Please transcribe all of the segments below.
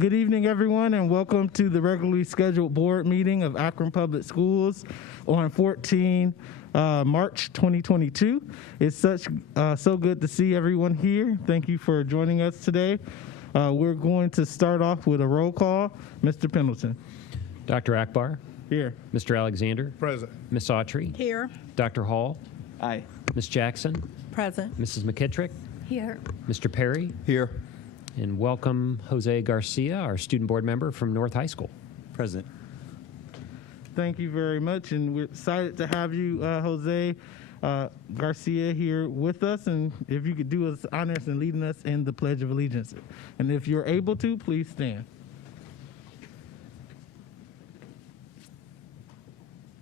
Good evening, everyone, and welcome to the regularly scheduled board meeting of Akron Public Schools on 14 March 2022. It's so good to see everyone here. Thank you for joining us today. We're going to start off with a roll call. Mr. Pendleton. Dr. Akbar. Here. Mr. Alexander. Present. Ms. Autry. Here. Dr. Hall. Aye. Ms. Jackson. Present. Mrs. McKittrick. Here. Mr. Perry. Here. And welcome Jose Garcia, our student board member from North High School. Present. Thank you very much, and we're excited to have you, Jose Garcia, here with us. And if you could do us honors and leading us in the Pledge of Allegiance. And if you're able to, please stand.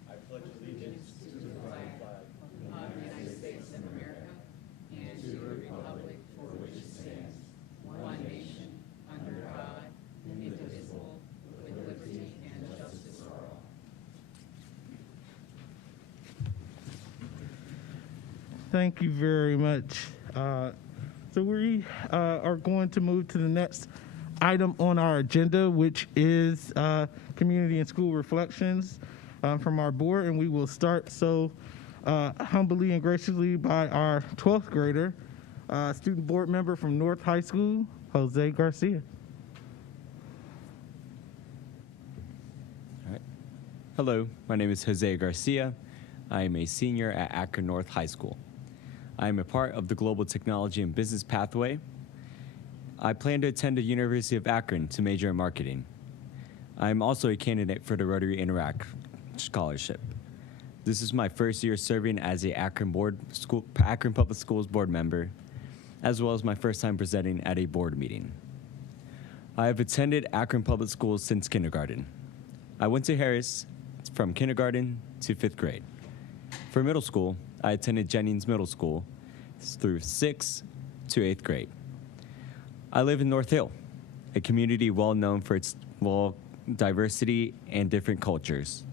I pledge allegiance to the flag of the United States of America and to the republic for which it stands, one nation, under God, indivisible, with liberty and justice for all. Thank you very much. So we are going to move to the next item on our agenda, which is community and school reflections from our board, and we will start humbly and graciously by our 12th grader, student board member from North High School, Jose Garcia. All right. Hello, my name is Jose Garcia. I am a senior at Akron North High School. I am a part of the Global Technology and Business Pathway. I plan to attend the University of Akron to major in marketing. I am also a candidate for the Rotary Interact Scholarship. This is my first year serving as a Akron Public Schools board member, as well as my first time presenting at a board meeting. I have attended Akron Public Schools since kindergarten. I went to Harris from kindergarten to 5th grade. For middle school, I attended Jennings Middle School through 6th to 8th grade. I live in North Hill, a community well known for its diversity and different cultures.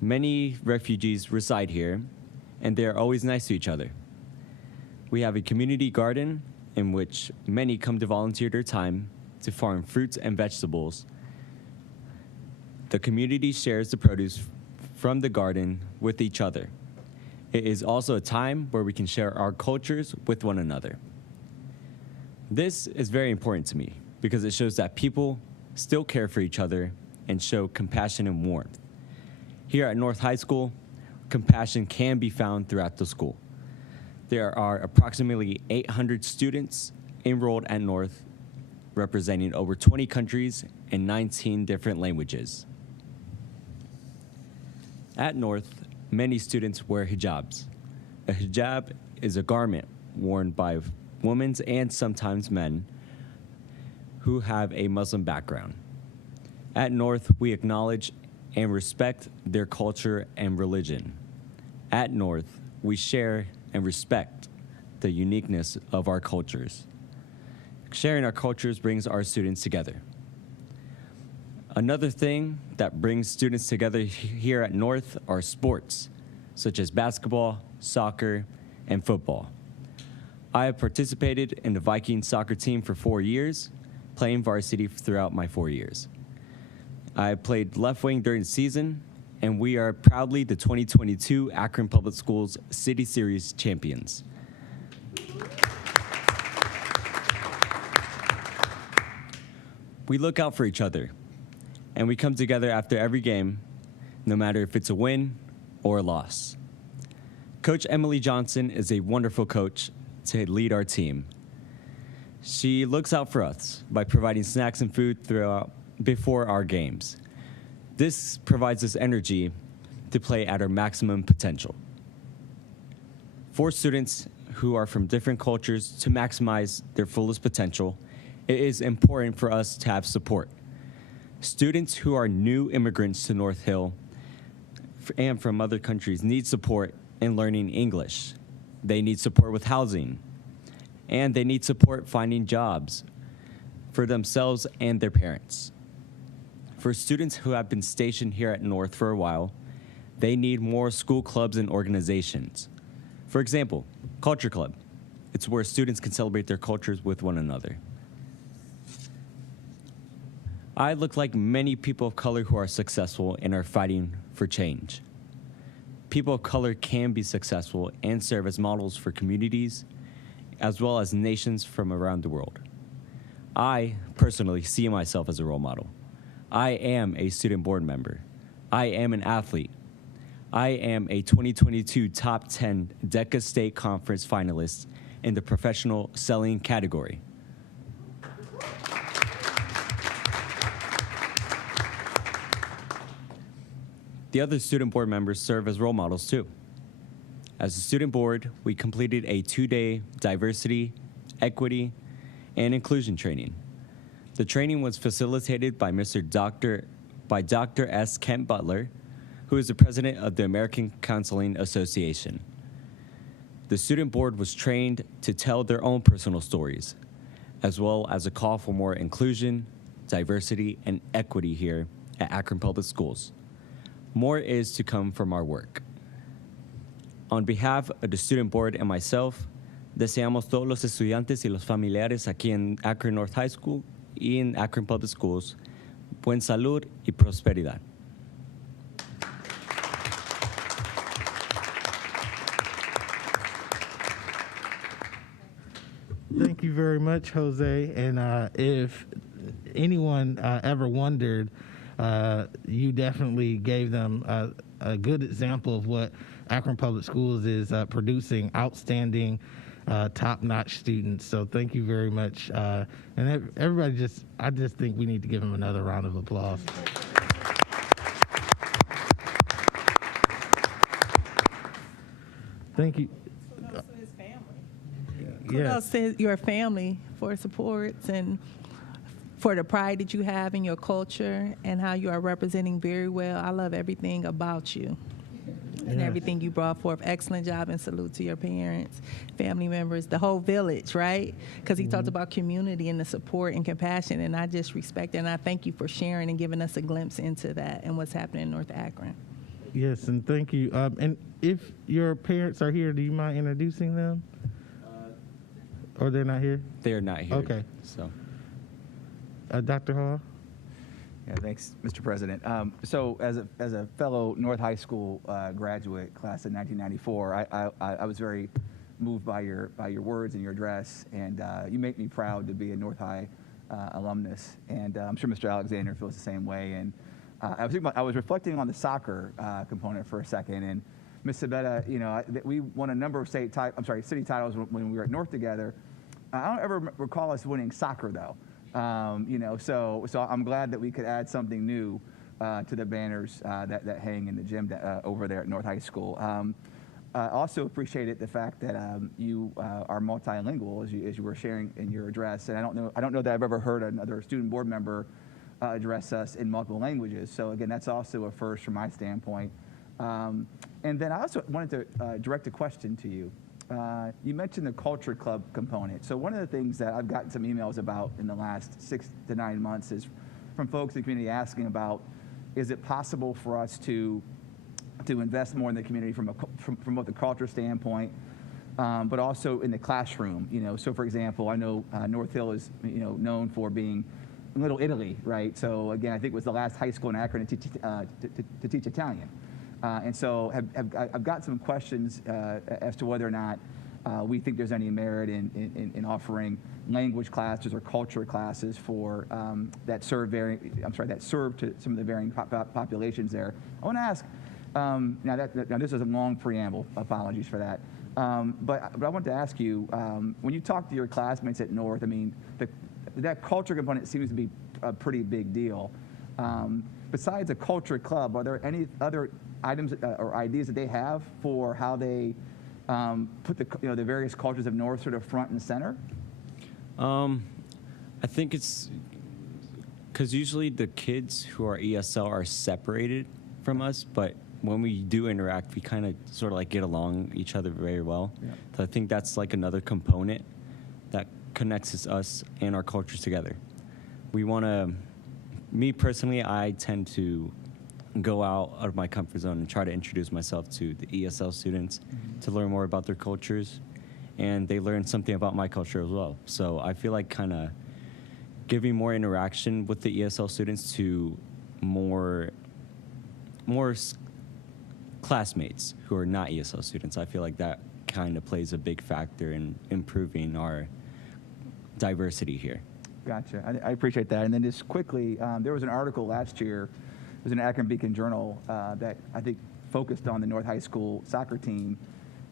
Many refugees reside here, and they are always nice to each other. We have a community garden in which many come to volunteer their time to farm fruits and vegetables. The community shares the produce from the garden with each other. It is also a time where we can share our cultures with one another. This is very important to me because it shows that people still care for each other and show compassion and warmth. Here at North High School, compassion can be found throughout the school. There are approximately 800 students enrolled at North, representing over 20 countries and 19 different languages. At North, many students wear hijabs. A hijab is a garment worn by women and sometimes men who have a Muslim background. At North, we acknowledge and respect their culture and religion. At North, we share and respect the uniqueness of our cultures. Sharing our cultures brings our students together. Another thing that brings students together here at North are sports, such as basketball, soccer, and football. I have participated in the Vikings soccer team for 4 years, playing varsity throughout my 4 years. I played left wing during the season, and we are proudly the 2022 Akron Public Schools City Series champions. We look out for each other, and we come together after every game, no matter if it's a win or a loss. Coach Emily Johnson is a wonderful coach to lead our team. She looks out for us by providing snacks and food before our games. This provides us energy to play at our maximum potential. For students who are from different cultures to maximize their fullest potential, it is important for us to have support. Students who are new immigrants to North Hill and from other countries need support in learning English. They need support with housing, and they need support finding jobs for themselves and their parents. For students who have been stationed here at North for a while, they need more school clubs and organizations. For example, Culture Club. It's where students can celebrate their cultures with one another. I look like many people of color who are successful and are fighting for change. People of color can be successful and serve as models for communities, as well as nations from around the world. I personally see myself as a role model. I am a student board member. I am an athlete. I am a 2022 top 10 DECA State Conference finalist in the professional selling category. The other student board members serve as role models too. As a student board, we completed a 2-day diversity, equity, and inclusion training. The training was facilitated by Dr. S. Kent Butler, who is the president of the American Counseling Association. The student board was trained to tell their own personal stories, as well as a call for more inclusion, diversity, and equity here at Akron Public Schools. More is to come from our work. On behalf of the student board and myself, deseamos todos los estudiantes y los familiares aquí en Akron North High School y en Akron Public Schools buen salud y prosperidad. Thank you very much, Jose. And if anyone ever wondered, you definitely gave them a good example of what Akron Public Schools is producing outstanding, top-notch students. So thank you very much. And everybody I just think we need to give them another round of applause. Thank you. Kudos to his family. Yeah. Kudos to your family for supports and for the pride that you have in your culture and how you are representing very well. I love everything about you and Yes. everything you brought forth. Excellent job, and salute to your parents, family members, the whole village, right? Because he talked about community and the support and compassion, and I just respect it, and I thank you for sharing and giving us a glimpse into that and what's happening in North Akron. Yes, and thank you. And if your parents are here, do you mind introducing them? Or they're not here? They are not here. Okay. So, Dr. Hall? Yeah, thanks, Mr. President. So as a fellow North High School graduate, class of 1994, I was very moved by your words and your address, and you make me proud to be a North High alumnus, and I'm sure Mr. Alexander feels the same way. And I was reflecting on the soccer component for a second, and Ms. Sabetta, we won a number of city titles when we were at North together. I don't ever recall us winning soccer though. So I'm glad that we could add something new to the banners that hang in the gym over there at North High School. I also appreciated the fact that you are multilingual, as you were sharing in your address. And I don't know that I've ever heard another student board member address us in multiple languages. So again, that's also a first from my standpoint. And then I also wanted to direct a question to you. You mentioned the culture club component. So one of the things that I've gotten some emails about in the last 6 to 9 months is from folks in the community asking about, is it possible for us to invest more in the community from both the culture standpoint, but also in the classroom? So for example, I know North Hill is known for being Little Italy, right? So again, I think it was the last high school in Akron to teach Italian. And so I've got some questions as to whether or not we think there's any merit in offering language classes or culture classes for that serve to some of the varying populations there. I want to ask. Now this is a long preamble. Apologies for that. But I want to ask you, when you talk to your classmates at North, I mean, that culture component seems to be a pretty big deal. Besides a culture club, are there any other items or ideas that they have for how they put the various cultures of North sort of front and center? I think it's because usually the kids who are ESL are separated from us, but when we do interact, we kind of sort of like get along each other very well. Yeah. So I think that's like another component that connects us and our cultures together. Me personally, I tend to go out of my comfort zone and try to introduce myself to the ESL students to learn more about their cultures, and they learn something about my culture as well. So I feel like kind of giving more interaction with the ESL students to more classmates who are not ESL students. I feel like that kind of plays a big factor in improving our diversity here. Gotcha. I appreciate that. And then just quickly, there was an article last year, it was in Akron Beacon Journal, that I think focused on the North High School soccer team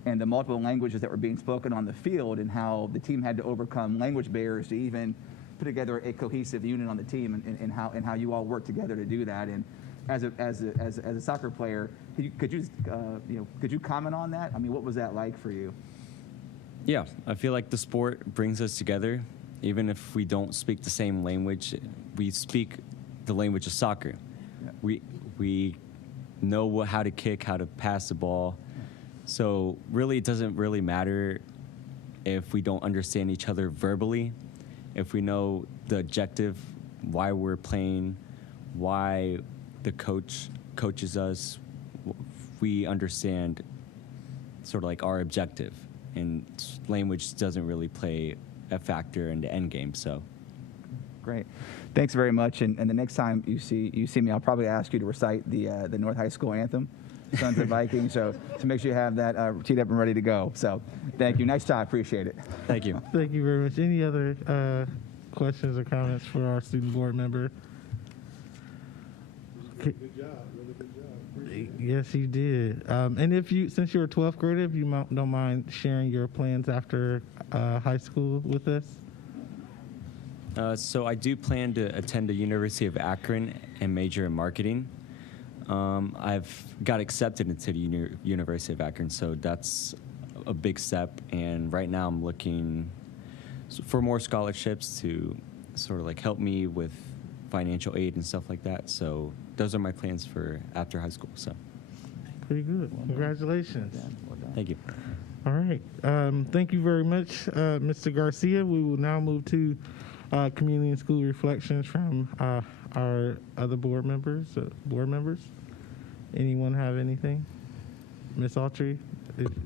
and the multiple languages that were being spoken on the field and how the team had to overcome language barriers to even put together a cohesive unit on the team and how you all work together to do that. And as a soccer player, could you comment on that? I mean, what was that like for you? Yeah, I feel like the sport brings us together. Even if we don't speak the same language, we speak the language of soccer. Yeah. We know how to kick, how to pass the ball. So really, it doesn't really matter if we don't understand each other verbally. If we know the objective, why we're playing, why the coach coaches us, we understand sort of like our objective. And language doesn't really play a factor in the end game. So great, thanks very much. And the next time you see me, I'll probably ask you to recite the North High School anthem, Sons of Vikings. So to make sure you have that teed up and ready to go. So thank you. Nice job. Appreciate it. Thank you. Thank you very much. Any other questions or comments for our student board member? Okay. Good job. Really good job. Yes, you did. And since you're a 12th grader, if you don't mind sharing your plans after high school with us? So I do plan to attend the University of Akron and major in marketing. I've got accepted into the University of Akron, so that's a big step. And right now I'm looking for more scholarships to sort of like help me with financial aid and stuff like that. So those are my plans for after high school. So pretty good. Congratulations. Well done. thank you. All right. Thank you very much, Mr. Garcia. We will now move to community and school reflections from our other board members. Anyone have anything? Ms. Autry,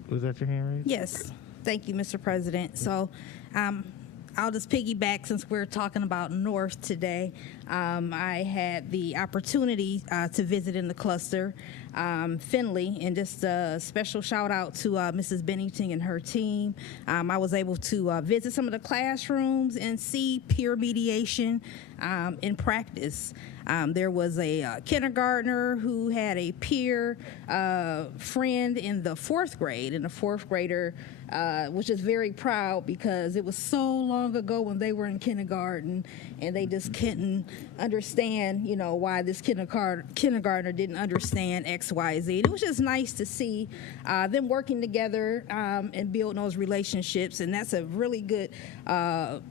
was that your hand raised? Yes. Thank you, Mr. President. So I'll just piggyback since we're talking about North today. I had the opportunity to visit in the cluster, Findlay, and just a special shout out to Mrs. Bennington and her team. I was able to visit some of the classrooms and see peer mediation in practice. There was a kindergartner who had a peer friend in the 4th grade, and the 4th grader was just very proud because it was so long ago when they were in kindergarten and they just couldn't understand, why this kindergartner didn't understand X, Y, Z. And it was just nice to see them working together and building those relationships, and that's a really good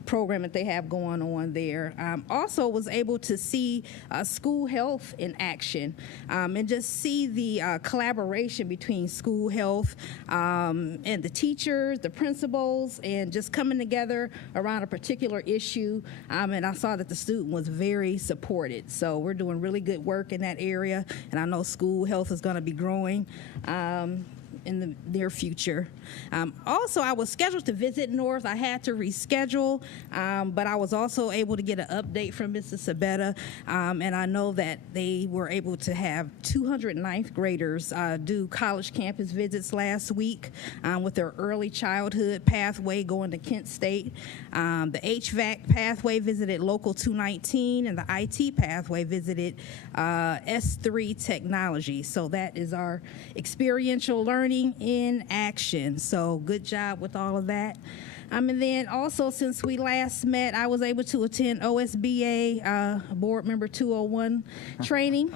program that they have going on there. Also was able to see school health in action and just see the collaboration between school health and the teachers, the principals, and just coming together around a particular issue. And I saw that the student was very supported. So we're doing really good work in that area, and I know school health is going to be growing in the near future. Also, I was scheduled to visit North. I had to reschedule, but I was also able to get an update from Mrs. Sabetta, and I know that they were able to have 209th graders do college campus visits last week with their early childhood pathway going to Kent State. The HVAC pathway visited Local 219, and the IT pathway visited S3 Technology. So that is our experiential learning in action. So good job with all of that. And then also, since we last met, I was able to attend OSBA Board Member 201 training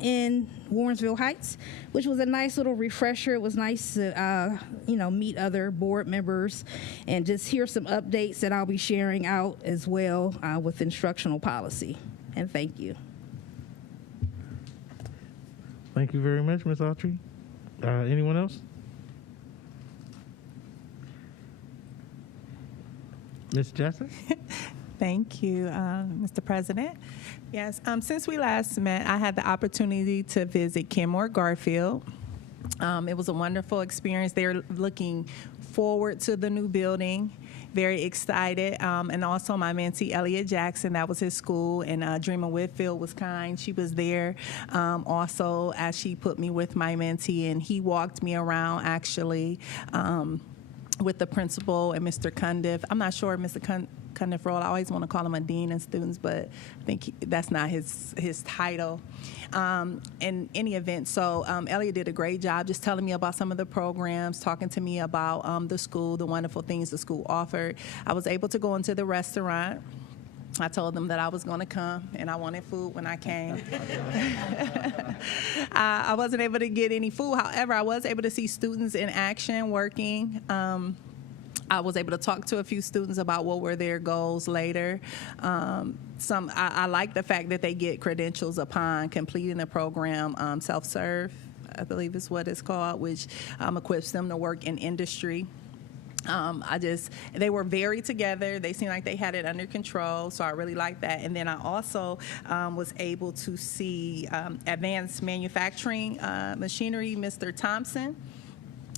in Warrensville Heights, which was a nice little refresher. It was nice to, meet other board members and just hear some updates that I'll be sharing out as well with Instructional Policy. And thank you. Thank you very much, Ms. Autry. Anyone else? Ms. Jasmine? Thank you, Mr. President. Yes, since we last met, I had the opportunity to visit Kenmore Garfield. It was a wonderful experience. They're looking forward to the new building. very excited. And also my mentee, Elliot Jackson, that was his school, and Dreamer Whitfield was kind. She was there also as she put me with my mentee, and he walked me around actually with the principal and Mr. Cundiff. I'm not sure Mr. Cundiff role. I always want to call him a dean of students, but I think that's not his title. In any event, so Elliot did a great job just telling me about some of the programs, talking to me about the school, the wonderful things the school offered. I was able to go into the restaurant. I told them that I was going to come and I wanted food when I came. I wasn't able to get any food. However, I was able to see students in action working. I was able to talk to a few students about what were their goals later. I like the fact that they get credentials upon completing the program, self-serve, I believe is what it's called, which equips them to work in industry. They were very together. They seemed like they had it under control, so I really liked that. And then I also was able to see advanced manufacturing machinery, Mr. Thompson.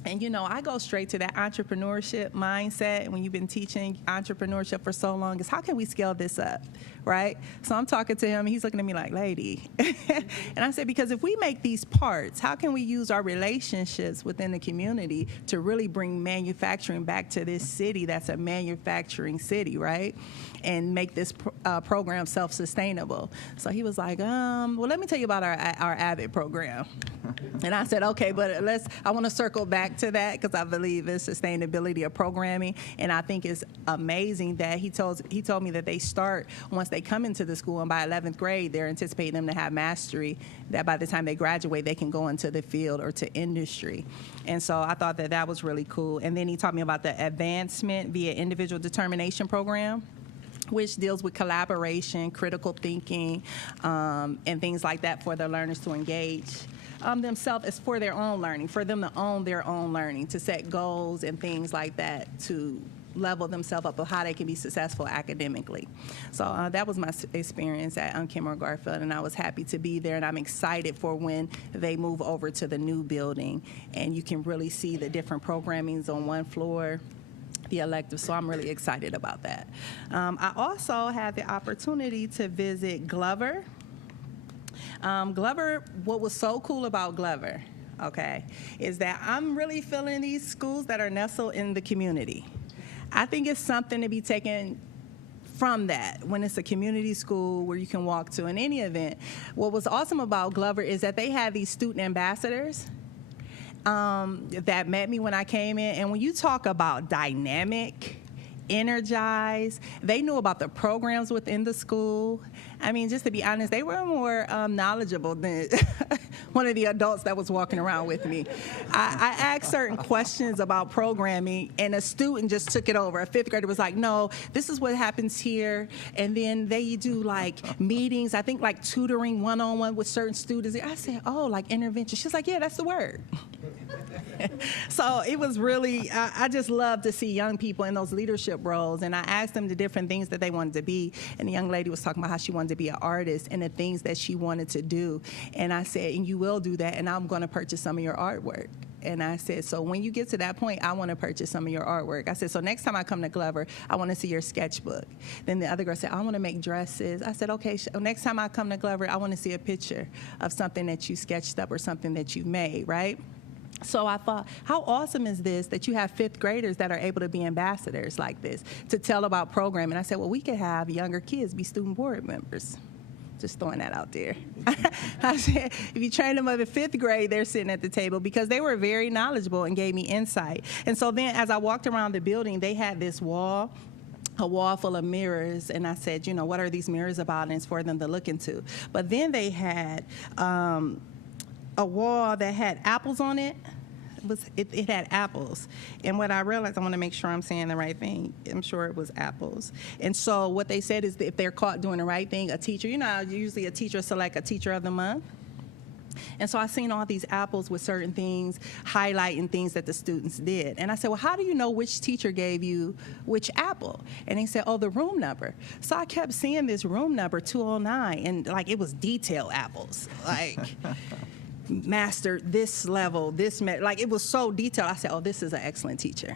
And, you know, I go straight to that entrepreneurship mindset. When you've been teaching entrepreneurship for so long, is how can we scale this up, right? So I'm talking to him, and he's looking at me like, lady. And I said, because if we make these parts, how can we use our relationships within the community to really bring manufacturing back to this city that's a manufacturing city, right? And make this program self-sustainable. So he was like, well, let me tell you about our AVID program. And I said, okay, but I want to circle back to that because I believe in sustainability of programming. And I think it's amazing that he told me that they start once they come into the school, and by 11th grade, they're anticipating them to have mastery, that by the time they graduate, they can go into the field or to industry. And so I thought that was really cool. And then he taught me about the advancement via individual determination program, which deals with collaboration, critical thinking, and things like that for the learners to engage themselves as for their own learning, for them to own their own learning, to set goals and things like that, to level themselves up of how they can be successful academically. So that was my experience at Kenmore Garfield, and I was happy to be there, and I'm excited for when they move over to the new building, and you can really see the different programmings on one floor, the elective, so I'm really excited about that. I also had the opportunity to visit Glover. Glover, what was so cool about Glover, okay, is that I'm really feeling these schools that are nestled in the community. I think it's something to be taken from that when it's a community school where you can walk to. In any event, what was awesome about Glover is that they had these student ambassadors that met me when I came in. And when you talk about dynamic, energized, they knew about the programs within the school. I mean, just to be honest, they were more knowledgeable than one of the adults that was walking around with me. I asked certain questions about programming, and a student just took it over. A fifth grader was like, no, this is what happens here. And then they do like meetings, I think like tutoring one-on-one with certain students. I said, oh, like intervention. She's like, yeah, that's the word. So it was really, I just love to see young people in those leadership roles. And I asked them the different things that they wanted to be. And the young lady was talking about how she wanted to be an artist and the things that she wanted to do. And I said, and you will do that, and I'm going to purchase some of your artwork. And I said, so when you get to that point, I want to purchase some of your artwork. I said, so next time I come to Glover, I want to see your sketchbook. Then the other girl said, I want to make dresses. I said, okay, next time I come to Glover, I want to see a picture of something that you sketched up or something that you made, right? So I thought, how awesome is this that you have fifth graders that are able to be ambassadors like this, to tell about programming. I said, well, we could have younger kids be student board members. Just throwing that out there. I said, if you train them up in fifth grade, they're sitting at the table, because they were very knowledgeable and gave me insight. And so then as I walked around the building, they had this wall, a wall full of mirrors, and I said, you know, what are these mirrors about? And it's for them to look into. But then they had a wall that had apples on it. It had apples. And what I realized, I want to make sure I'm saying the right thing. I'm sure it was apples. And so what they said is that if they're caught doing the right thing, a teacher, you know, usually a teacher select a teacher of the month. And so I seen all these apples with certain things, highlighting things that the students did. And I said, well, how do you know which teacher gave you which apple? And they said, oh, the room number. So I kept seeing this room number 209, and like it was detailed apples, like mastered this level, like it was so detailed. I said, oh, this is an excellent teacher.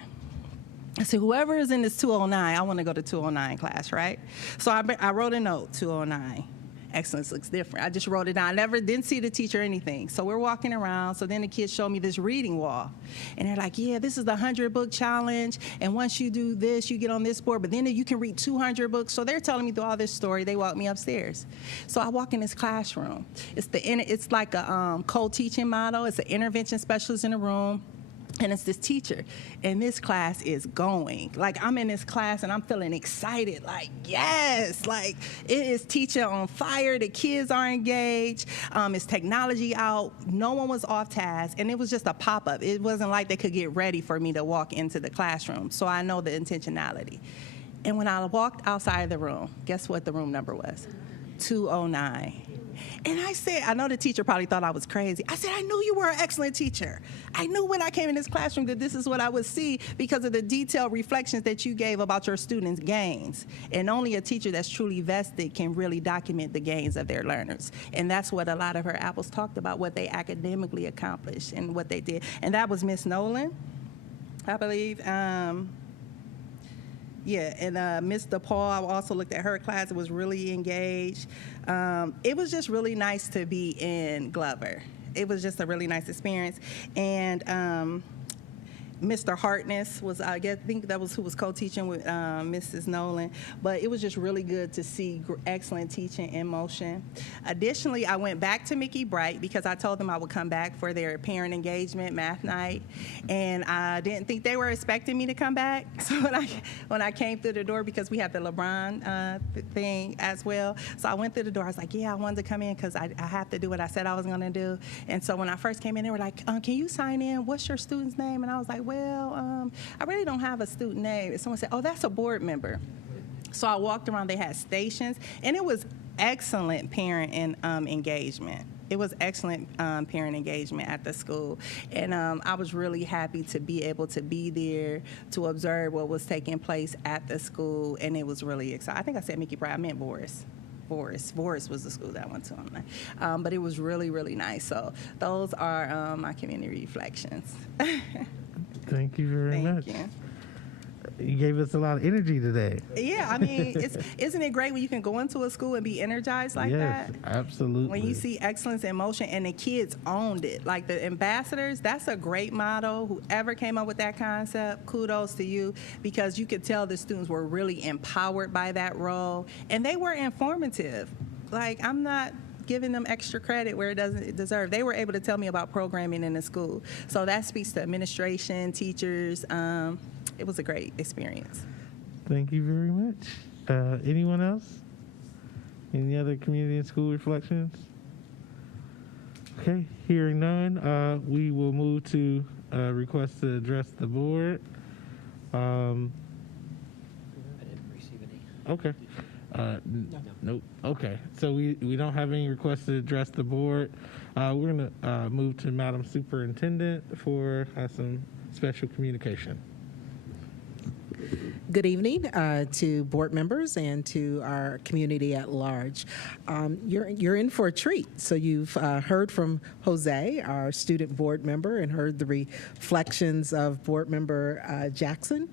I said, whoever is in this 209, I want to go to 209 class, right? So I wrote a note, 209. Excellence looks different. I just wrote it down. Didn't see the teacher or anything. So we're walking around. So then the kids showed me this reading wall. And they're like, yeah, this is the 100-book challenge. And once you do this, you get on this board. But then you can read 200 books. So they're telling me through all this story. They walk me upstairs. So I walk in this classroom. It's like a co-teaching model. It's an intervention specialist in the room. And it's this teacher, and this class is going. Like, I'm in this class, and I'm feeling excited, like, yes, like, it is teacher on fire. The kids are engaged. It's technology out. No one was off task, and it was just a pop-up. It wasn't like they could get ready for me to walk into the classroom, so I know the intentionality. And when I walked outside of the room, guess what the room number was? 209. And I said, I know the teacher probably thought I was crazy. I said, I knew you were an excellent teacher. I knew when I came in this classroom that this is what I would see because of the detailed reflections that you gave about your students' gains. And only a teacher that's truly vested can really document the gains of their learners. And that's what a lot of her apples talked about, what they academically accomplished and what they did. And that was Miss Nolan, I believe. Yeah, and Ms. DePaul, I also looked at her class. It was really engaged. It was just really nice to be in Glover. It was just a really nice experience. And Mr. Hartness was, I think that was who was co-teaching with Mrs. Nolan. But it was just really good to see excellent teaching in motion. Additionally, I went back to Mickey Bright because I told them I would come back for their parent engagement math night. And I didn't think they were expecting me to come back. So when I came through the door, because we had the LeBron thing as well. So I went through the door. I was like, yeah, I wanted to come in because I have to do what I said I was going to do. And so when I first came in, they were like, can you sign in? What's your student's name? And I was like, well, I really don't have a student name. And someone said, oh, that's a board member. So I walked around. They had stations, and it was excellent parent and engagement. It was excellent parent engagement at the school. And I was really happy to be able to be there to observe what was taking place at the school, and it was really exciting. I think I said Mickey Bright. I meant Boris. Boris was the school that I went to. But it was really, really nice. So those are my community reflections. Thank you very much. Thank you. You gave us a lot of energy today. Yeah, I mean, isn't it great when you can go into a school and be energized like that? Yes, absolutely. When you see excellence in motion, and the kids owned it. Like the ambassadors, that's a great motto. Whoever came up with that concept, kudos to you, because you could tell the students were really empowered by that role, and they were informative. Like, I'm not giving them extra credit where it doesn't deserve. They were able to tell me about programming in the school. So that speaks to administration, teachers. It was a great experience. Thank you very much. Anyone else? Any other community and school reflections? Okay, hearing none, we will move to request to address the board. I didn't receive any. Okay. Nope. Okay. So we don't have any requests to address the board. We're going to move to Madam Superintendent for some special communication. Good evening to board members and to our community at large. You're in for a treat. So you've heard from Jose, our student board member, and heard the reflections of board member Jackson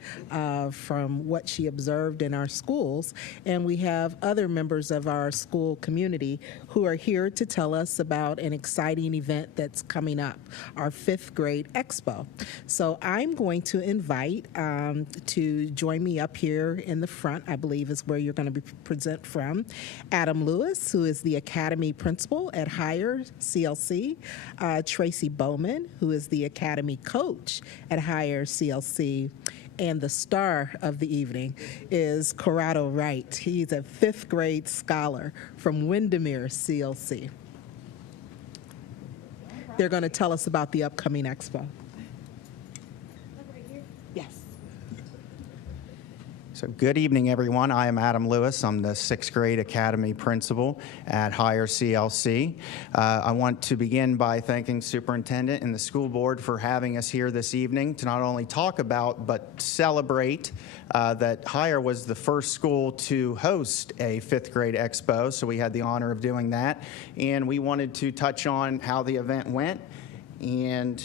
from what she observed in our schools. And we have other members of our school community who are here to tell us about an exciting event that's coming up, our 5th grade Expo. So I'm going to invite to join me up here in the front, I believe is where you're going to be present from, Adam Lewis, who is the Academy Principal at Higher CLC, Tracy Bowman, who is the Academy Coach at Higher CLC, and the star of the evening is Corrado Wright. He's a 5th grade scholar from Windermere CLC. They're going to tell us about the upcoming Expo. Yes. So good evening, everyone. I am Adam Lewis. I'm the 6th grade Academy Principal at Higher CLC. I want to begin by thanking Superintendent and the school board for having us here this evening to not only talk about but celebrate that Higher was the first school to host a 5th grade Expo, so we had the honor of doing that. And we wanted to touch on how the event went and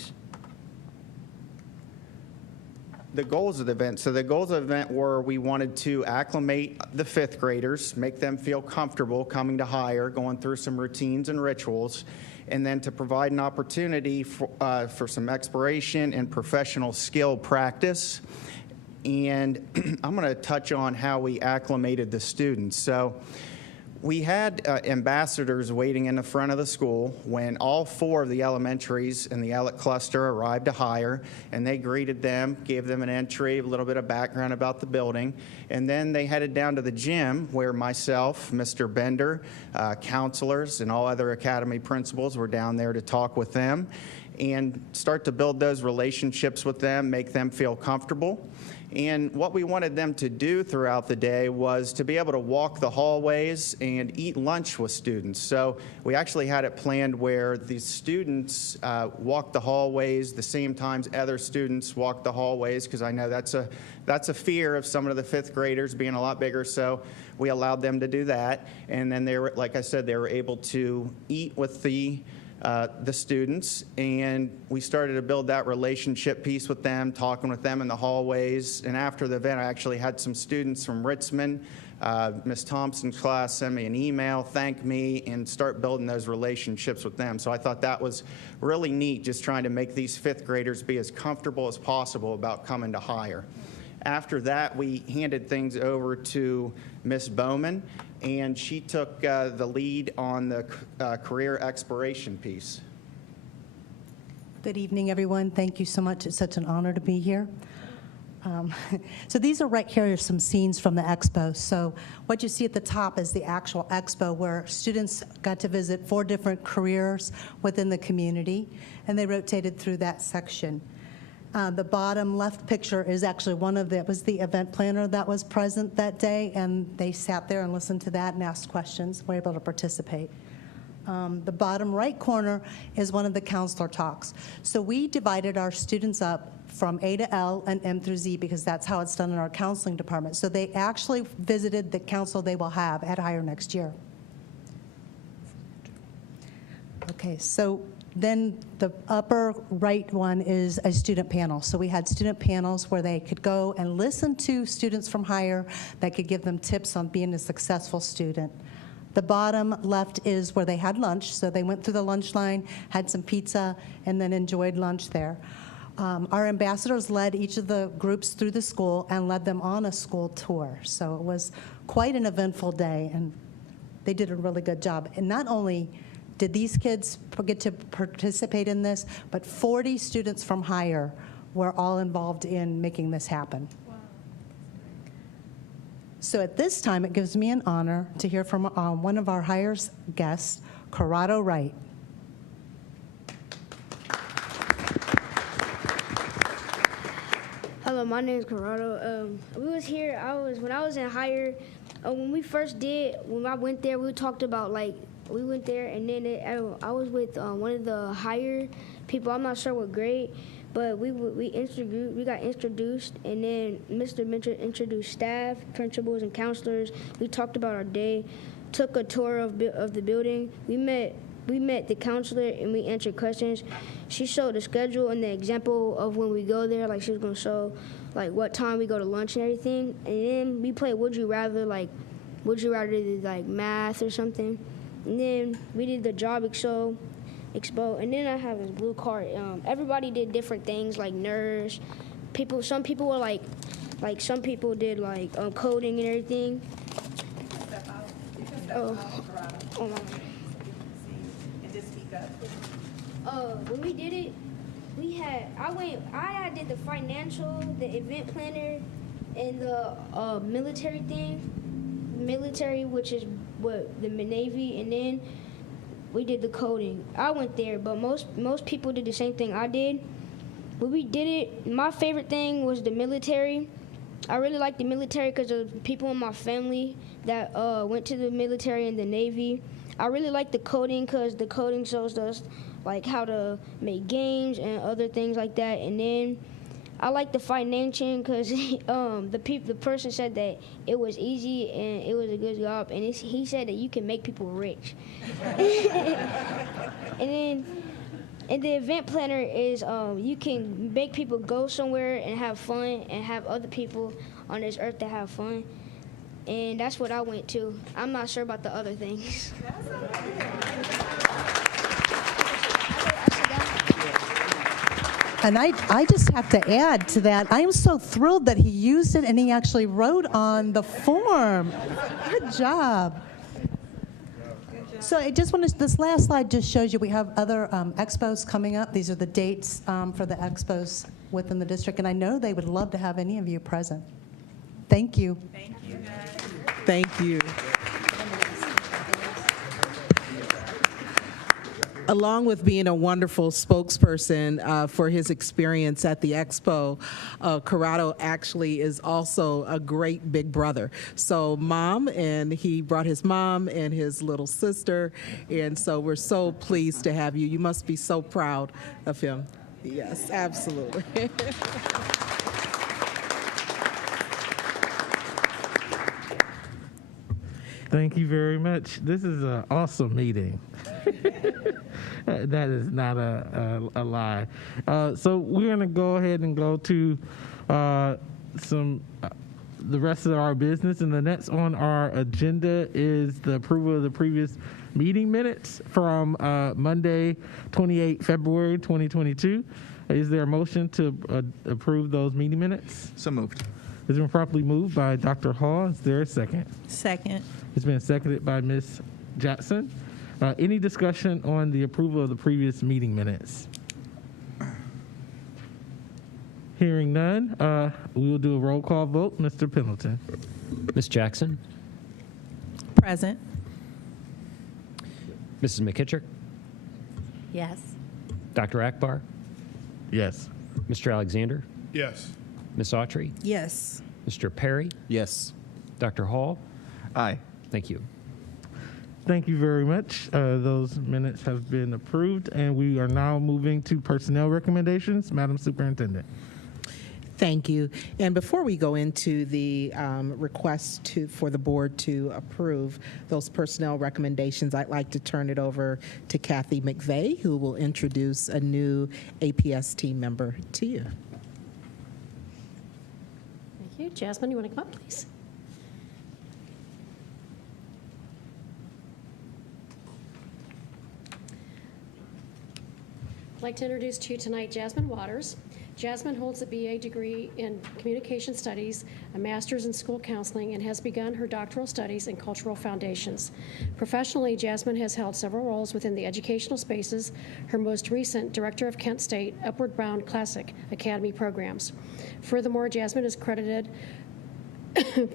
the goals of the event. So the goals of the event were we wanted to acclimate the fifth graders, make them feel comfortable coming to higher, going through some routines and rituals, and then to provide an opportunity for some exploration and professional skill practice. And I'm going to touch on how we acclimated the students. So we had ambassadors waiting in the front of the school when all 4 of the elementaries in the Elliott cluster arrived to hire, and they greeted them, gave them an entry, a little bit of background about the building, and then they headed down to the gym where myself, Mr. Bender, counselors, and all other academy principals were down there to talk with them and start to build those relationships with them, make them feel comfortable. And what we wanted them to do throughout the day was to be able to walk the hallways and eat lunch with students. So we actually had it planned where the students walk the hallways the same times other students walk the hallways, because I know that's a fear of some of the fifth graders being a lot bigger. So we allowed them to do that. And then they were, like I said, they were able to eat with the students, and we started to build that relationship piece with them, talking with them in the hallways. And after the event, I actually had some students from Ritzman, Ms. Thompson's class, send me an email, thank me, and start building those relationships with them. So I thought that was really neat, just trying to make these fifth graders be as comfortable as possible about coming to higher. After that, we handed things over to Ms. Bowman, and she took the lead on the career exploration piece. Good evening, everyone. Thank you so much. It's such an honor to be here. So these are right here are some scenes from the Expo. So what you see at the top is the actual Expo, where students got to visit 4 different careers within the community, and they rotated through that section. The bottom left picture is actually was the event planner that was present that day, and they sat there and listened to that and asked questions, were able to participate. The bottom right corner is one of the counselor talks. So we divided our students up from A to L and M through Z, because that's how it's done in our counseling department. So they actually visited the council they will have at higher next year. Okay, so then the upper right one is a student panel. So we had student panels where they could go and listen to students from higher that could give them tips on being a successful student. The bottom left is where they had lunch. So they went through the lunch line, had some pizza, and then enjoyed lunch there. Our ambassadors led each of the groups through the school and led them on a school tour. So it was quite an eventful day, and they did a really good job. And not only did these kids get to participate in this, but 40 students from higher were all involved in making this happen. Wow. So at this time, it gives me an honor to hear from one of our higher guests, Corrado Wright. Hello, my name is Corrado. We was here, when I was in higher, when I went there, we talked about we went there, and then I was with one of the higher people. I'm not sure what grade, but we got introduced, and then Mr. Mentor introduced staff, principals, and counselors. We talked about our day, took a tour of the building. We met the counselor, and we answered questions. She showed the schedule and the example of when we go there. She was gonna show what time we go to lunch and everything. And then we played Would You Rather, Would You Rather did math or something. And then we did the job Expo, and then I have this blue card. Everybody did different things, like nurse. Some people were some people did coding and everything. Oh my. When we did it, I did the financial, the event planner, and the military thing. Military, which is what the Navy, and then we did the coding. I went there, but most people did the same thing I did. When we did it, my favorite thing was the military. I really liked the military because of people in my family that went to the military and the Navy. I really liked the coding because the coding shows us how to make games and other things like that. And then I like the financial because the person said that it was easy and it was a good job, and he said that you can make people rich. And then And the event planner is you can make people go somewhere and have fun and have other people on this earth to have fun. And that's what I went to. I'm not sure about the other things. And I just have to add to that, I am so thrilled that he used it and he actually wrote on the form. Good job. So I just want to, this last slide just shows you we have other expos coming up. These are the dates for the expos within the district, and I know they would love to have any of you present. Thank you. Thank you, guys. Thank you. Along with being a wonderful spokesperson for his experience at the Expo, Corrado actually is also a great big brother. So mom, and he brought his mom and his little sister, and so we're so pleased to have you. You must be so proud of him. Yes, absolutely. Thank you very much. This is an awesome meeting. That is not a lie. So we're going to go ahead and go to the rest of our business. And the next on our agenda is the approval of the previous meeting minutes from Monday, 28 February 2022. Is there a motion to approve those meeting minutes? So moved. It's been properly moved by Dr. Hall. Is there a second? Second. It's been seconded by Ms. Jackson. Any discussion on the approval of the previous meeting minutes? Hearing none, we will do a roll call vote. Mr. Pendleton. Ms. Jackson, Present. Mrs. McKittrick, Yes. Dr. Akbar, Yes. Mr. Alexander, Yes. Ms. Autry, Yes. Mr. Perry, Yes. Dr. Hall. Aye. Thank you. Thank you very much. Those minutes have been approved, and we are now moving to personnel recommendations. Madam Superintendent. Thank you. And before we go into the request for the board to approve those personnel recommendations, I'd like to turn it over to Kathy McVeigh, who will introduce a new APS team member to you. Thank you. Jasmine, you want to come up, please? I'd like to introduce to you tonight Jasmine Waters. Jasmine holds a BA degree in Communication Studies, a master's in school counseling, and has begun her doctoral studies in cultural foundations. Professionally, Jasmine has held several roles within the educational spaces, her most recent Director of Kent State Upward Bound Classic Academy programs. Furthermore, Jasmine is credited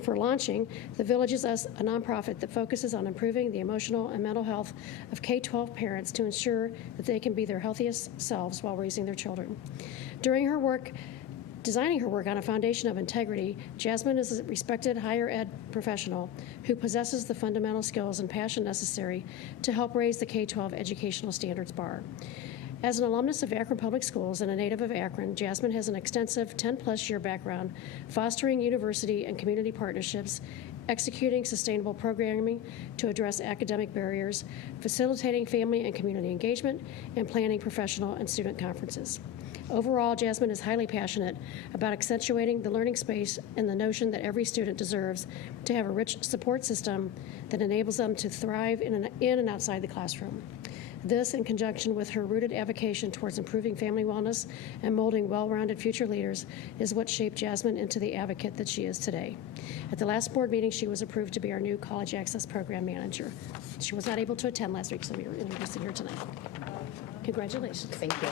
for launching The Village is Us, a nonprofit that focuses on improving the emotional and mental health of K-12 parents to ensure that they can be their healthiest selves while raising their children. During her work, designing her work on a foundation of integrity, Jasmine is a respected higher ed professional who possesses the fundamental skills and passion necessary to help raise the K-12 educational standards bar. As an alumnus of Akron Public Schools and a native of Akron, Jasmine has an extensive 10-plus year background fostering university and community partnerships, executing sustainable programming to address academic barriers, facilitating family and community engagement, and planning professional and student conferences. Overall, Jasmine is highly passionate about accentuating the learning space and the notion that every student deserves to have a rich support system that enables them to thrive in and outside the classroom. This, in conjunction with her rooted advocacy towards improving family wellness and molding well-rounded future leaders, is what shaped Jasmine into the advocate that she is today. At the last board meeting, she was approved to be our new College Access Program Manager. She was not able to attend last week, so we are introducing her tonight. Congratulations. Thank you.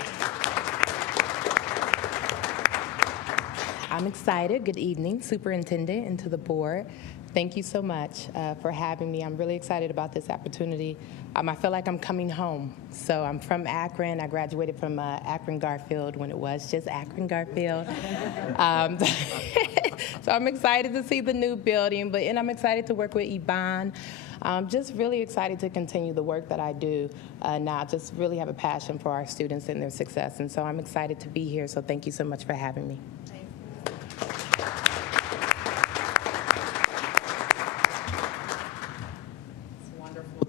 I'm excited. Good evening, Superintendent, and to the board. Thank you so much for having me. I'm really excited about this opportunity. I feel like I'm coming home. So I'm from Akron. I graduated from Akron Garfield when it was just Akron Garfield. So I'm excited to see the new building, and I'm excited to work with Yvonne. Just really excited to continue the work that I do now. Just really have a passion for our students and their success. And so I'm excited to be here. So thank you so much for having me.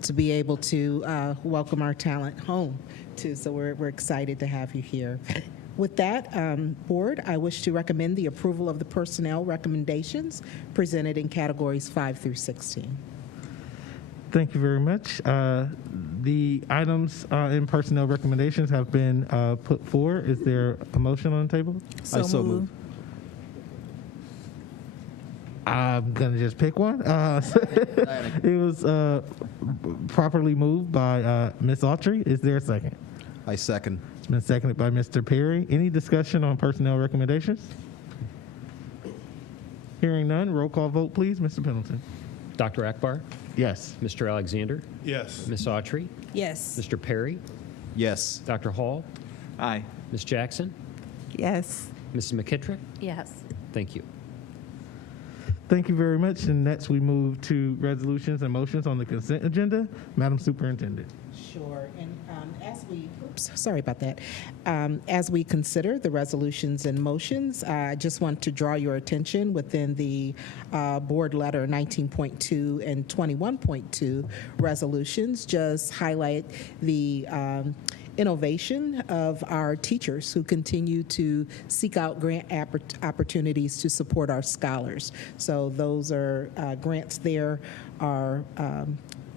To be able to welcome our talent home too, so we're excited to have you here. With that, Board, I wish to recommend the approval of the personnel recommendations presented in categories 5 through 16. Thank you very much. The items in personnel recommendations have been put forward. Is there a motion on the table? I so move. I'm going to just pick one. It was properly moved by Ms. Autry. Is there a second? I second. It's been seconded by Mr. Perry. Any discussion on personnel recommendations? Hearing none, roll call vote, please. Mr. Pendleton. Dr. Akbar, Yes. Mr. Alexander, Yes. Ms. Autry, Yes. Mr. Perry, Yes. Dr. Hall, Aye. Ms. Jackson, Yes. Mrs. McKittrick. Yes. Thank you. Thank you very much. And next we move to resolutions and motions on the consent agenda. Madam Superintendent. Sure, and sorry about that. As we consider the resolutions and motions, I just want to draw your attention within the board letter 19.2 and 21.2 resolutions, just highlight the innovation of our teachers who continue to seek out grant opportunities to support our scholars. So those are grants there are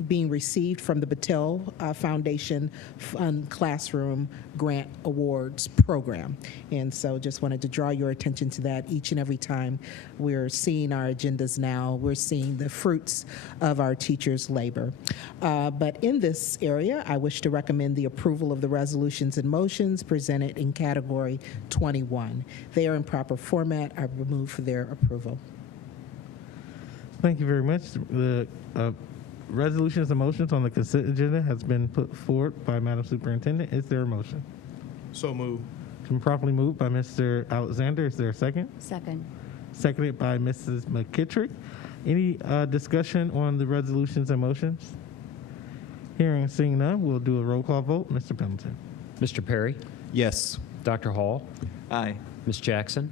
being received from the Battelle Foundation Fund Classroom Grant Awards Program. And so just wanted to draw your attention to that. Each and every time we're seeing our agendas now, we're seeing the fruits of our teachers' labor. But in this area, I wish to recommend the approval of the resolutions and motions presented in category 21. They are in proper format. I move for their approval. Thank you very much. The resolutions and motions on the consent agenda has been put forward by Madam Superintendent. Is there a motion? So move. It's been properly moved by Mr. Alexander. Is there a second? Second. Seconded by Mrs. McKittrick. Any discussion on the resolutions and motions? Hearing and seeing none, we'll do a roll call vote. Mr. Pendleton. Mr. Perry, Yes. Dr. Hall, Aye. Ms. Jackson,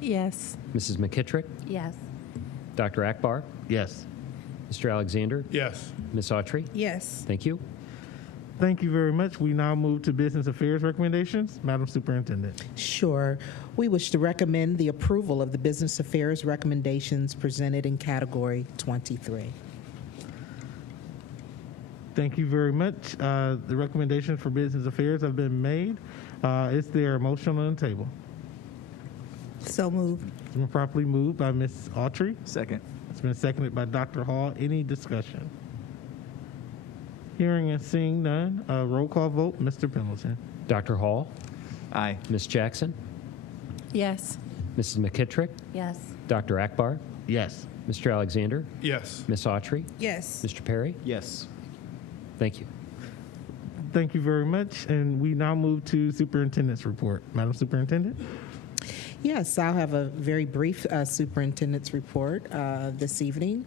Yes. Mrs. McKittrick, Yes. Dr. Akbar, Yes. Mr. Alexander, Yes. Ms. Autry. Yes. Thank you. Thank you very much. We now move to business affairs recommendations. Madam Superintendent. Sure. We wish to recommend the approval of the business affairs recommendations presented in category 23. Thank you very much. The recommendations for business affairs have been made. Is there a motion on the table? So moved. It's been properly moved by Ms. Autry. Second. It's been seconded by Dr. Hall. Any discussion? Hearing and seeing none, roll call vote. Mr. Pendleton. Dr. Hall, Aye. Ms. Jackson, Yes. Mrs. McKittrick, Yes. Dr. Akbar, Yes. Mr. Alexander, Yes. Ms. Autry, Yes. Mr. Perry. Yes. Thank you. Thank you very much. And we now move to Superintendent's Report. Madam Superintendent. Yes, I'll have a very brief superintendent's report this evening,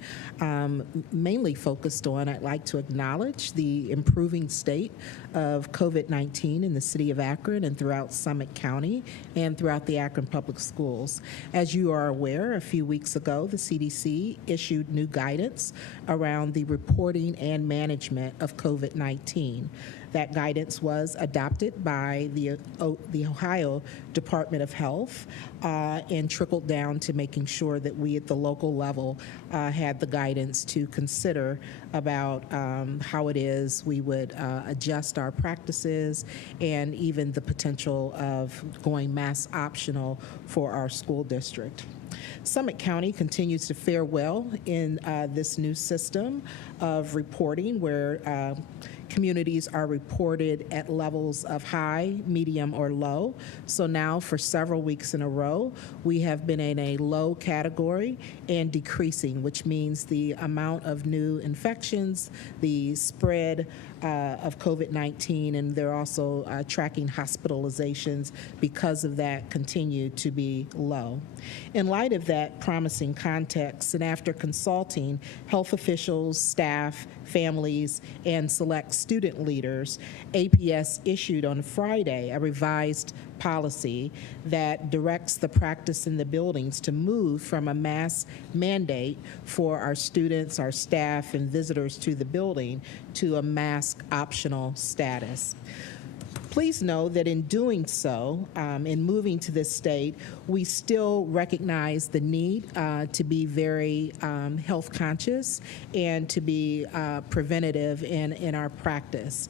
mainly focused on, I'd like to acknowledge the improving state of COVID-19 in the city of Akron and throughout Summit County and throughout the Akron Public Schools. As you are aware, a few weeks ago, the CDC issued new guidance around the reporting and management of COVID-19. That guidance was adopted by the Ohio Department of Health and trickled down to making sure that we at the local level had the guidance to consider about how it is we would adjust our practices and even the potential of going mask optional for our school district. Summit County continues to fare well in this new system of reporting where communities are reported at levels of high, medium, or low. So now for several weeks in a row, we have been in a low category and decreasing, which means the amount of new infections, the spread of COVID-19, and they're also tracking hospitalizations because of that continue to be low. In light of that promising context, and after consulting health officials, staff, families, and select student leaders, APS issued on Friday a revised policy that directs the practice in the buildings to move from a mask mandate for our students, our staff, and visitors to the building to a mask optional status. Please know that in doing so, in moving to this state, we still recognize the need to be very health conscious and to be preventative in our practice.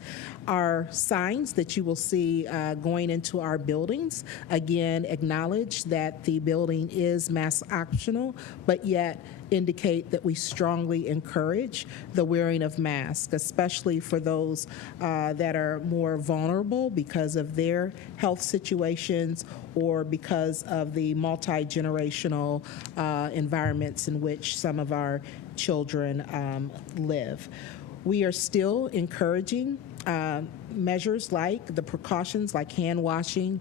Our signs that you will see going into our buildings, again, acknowledge that the building is mask optional, but yet indicate that we strongly encourage the wearing of masks, especially for those that are more vulnerable because of their health situations or because of the multi-generational environments in which some of our children live. We are still encouraging measures like the precautions like hand washing,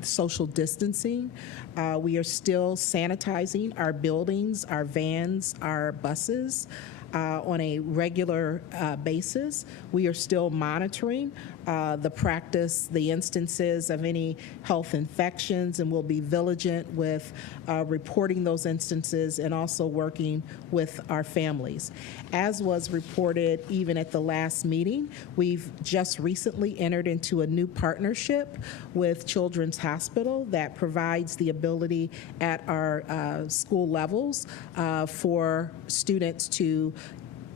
social distancing. We are still sanitizing our buildings, our vans, our buses on a regular basis. We are still monitoring the practice, the instances of any health infections, and we'll be vigilant with reporting those instances and also working with our families. As was reported even at the last meeting, we've just recently entered into a new partnership with Children's Hospital that provides the ability at our school levels for students to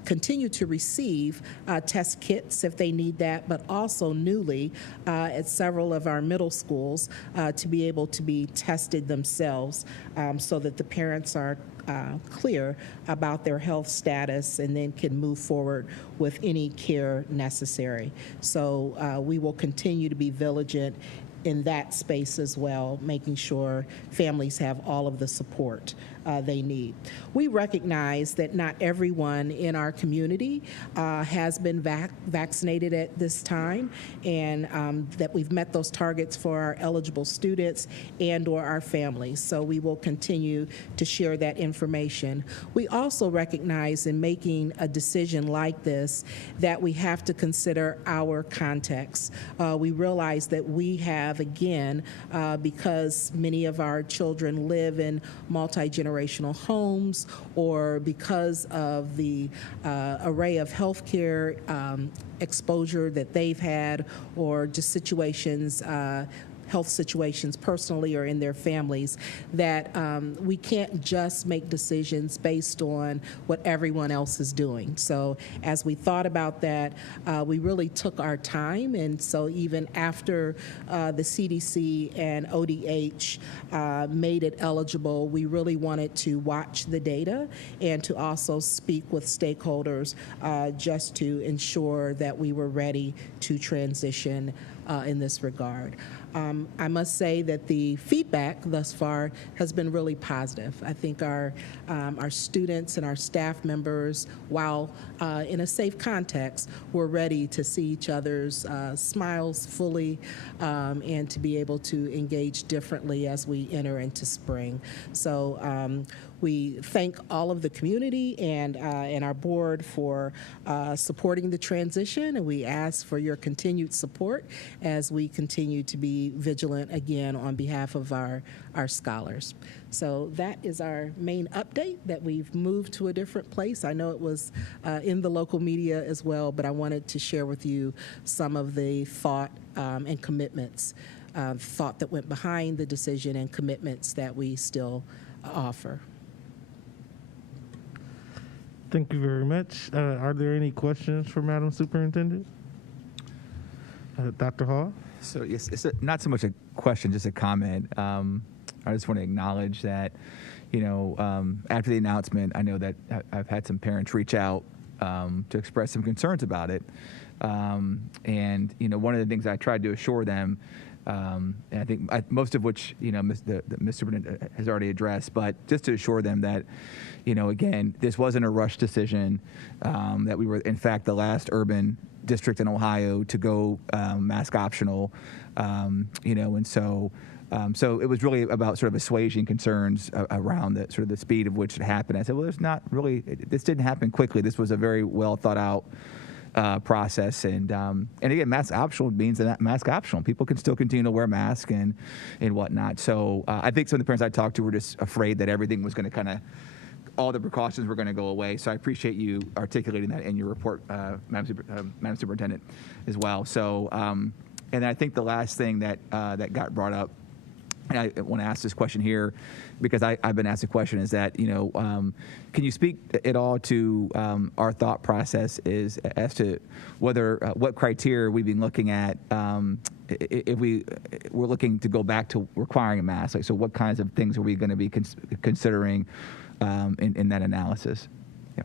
continue to receive test kits if they need that, but also newly at several of our middle schools to be able to be tested themselves so that the parents are clear about their health status and then can move forward with any care necessary. So we will continue to be vigilant in that space as well, making sure families have all of the support they need. We recognize that not everyone in our community has been vaccinated at this time, and that we've met those targets for our eligible students and or our families. So we will continue to share that information. We also recognize in making a decision like this that we have to consider our context. We realize that we have, again, because many of our children live in multi-generational homes, or because of the array of healthcare exposure that they've had, or just situations, health situations personally or in their families, that we can't just make decisions based on what everyone else is doing. So as we thought about that, we really took our time, and so even after the CDC and ODH made it eligible, we really wanted to watch the data and to also speak with stakeholders just to ensure that we were ready to transition in this regard. I must say that the feedback thus far has been really positive. I think our students and our staff members, while in a safe context, were ready to see each other's smiles fully and to be able to engage differently as we enter into spring. So we thank all of the community and our board for supporting the transition, and we ask for your continued support as we continue to be vigilant again on behalf of our scholars. So that is our main update, that we've moved to a different place. I know it was in the local media as well, but I wanted to share with you some of the thought and commitments, thought that went behind the decision and commitments that we still offer. Thank you very much. Are there any questions for Madam Superintendent? Dr. Hall? So yes, it's not so much a question, just a comment. I just want to acknowledge that, after the announcement, I know that I've had some parents reach out to express some concerns about it. And, one of the things I tried to assure them, and I think most of which, the Ms. Superintendent has already addressed, but just to assure them that, again, this wasn't a rush decision, that we were, in fact, the last urban district in Ohio to go mask optional, and so it was really about sort of assuaging concerns around the sort of the speed of which it happened. I said, well, there's not really, this didn't happen quickly. This was a very well thought out process. And again, mask optional means that mask optional. People can still continue to wear masks and whatnot. So I think some of the parents I talked to were just afraid that everything was going to all the precautions were going to go away. So I appreciate you articulating that in your report, Madam Superintendent, as well. So, and I think the last thing that got brought up, and I want to ask this question here because I've been asked a question, is that, can you speak at all to our thought process is as to whether what criteria we've been looking at if we're looking to go back to requiring a mask? Like, so what kinds of things are we going to be considering in that analysis? Yeah.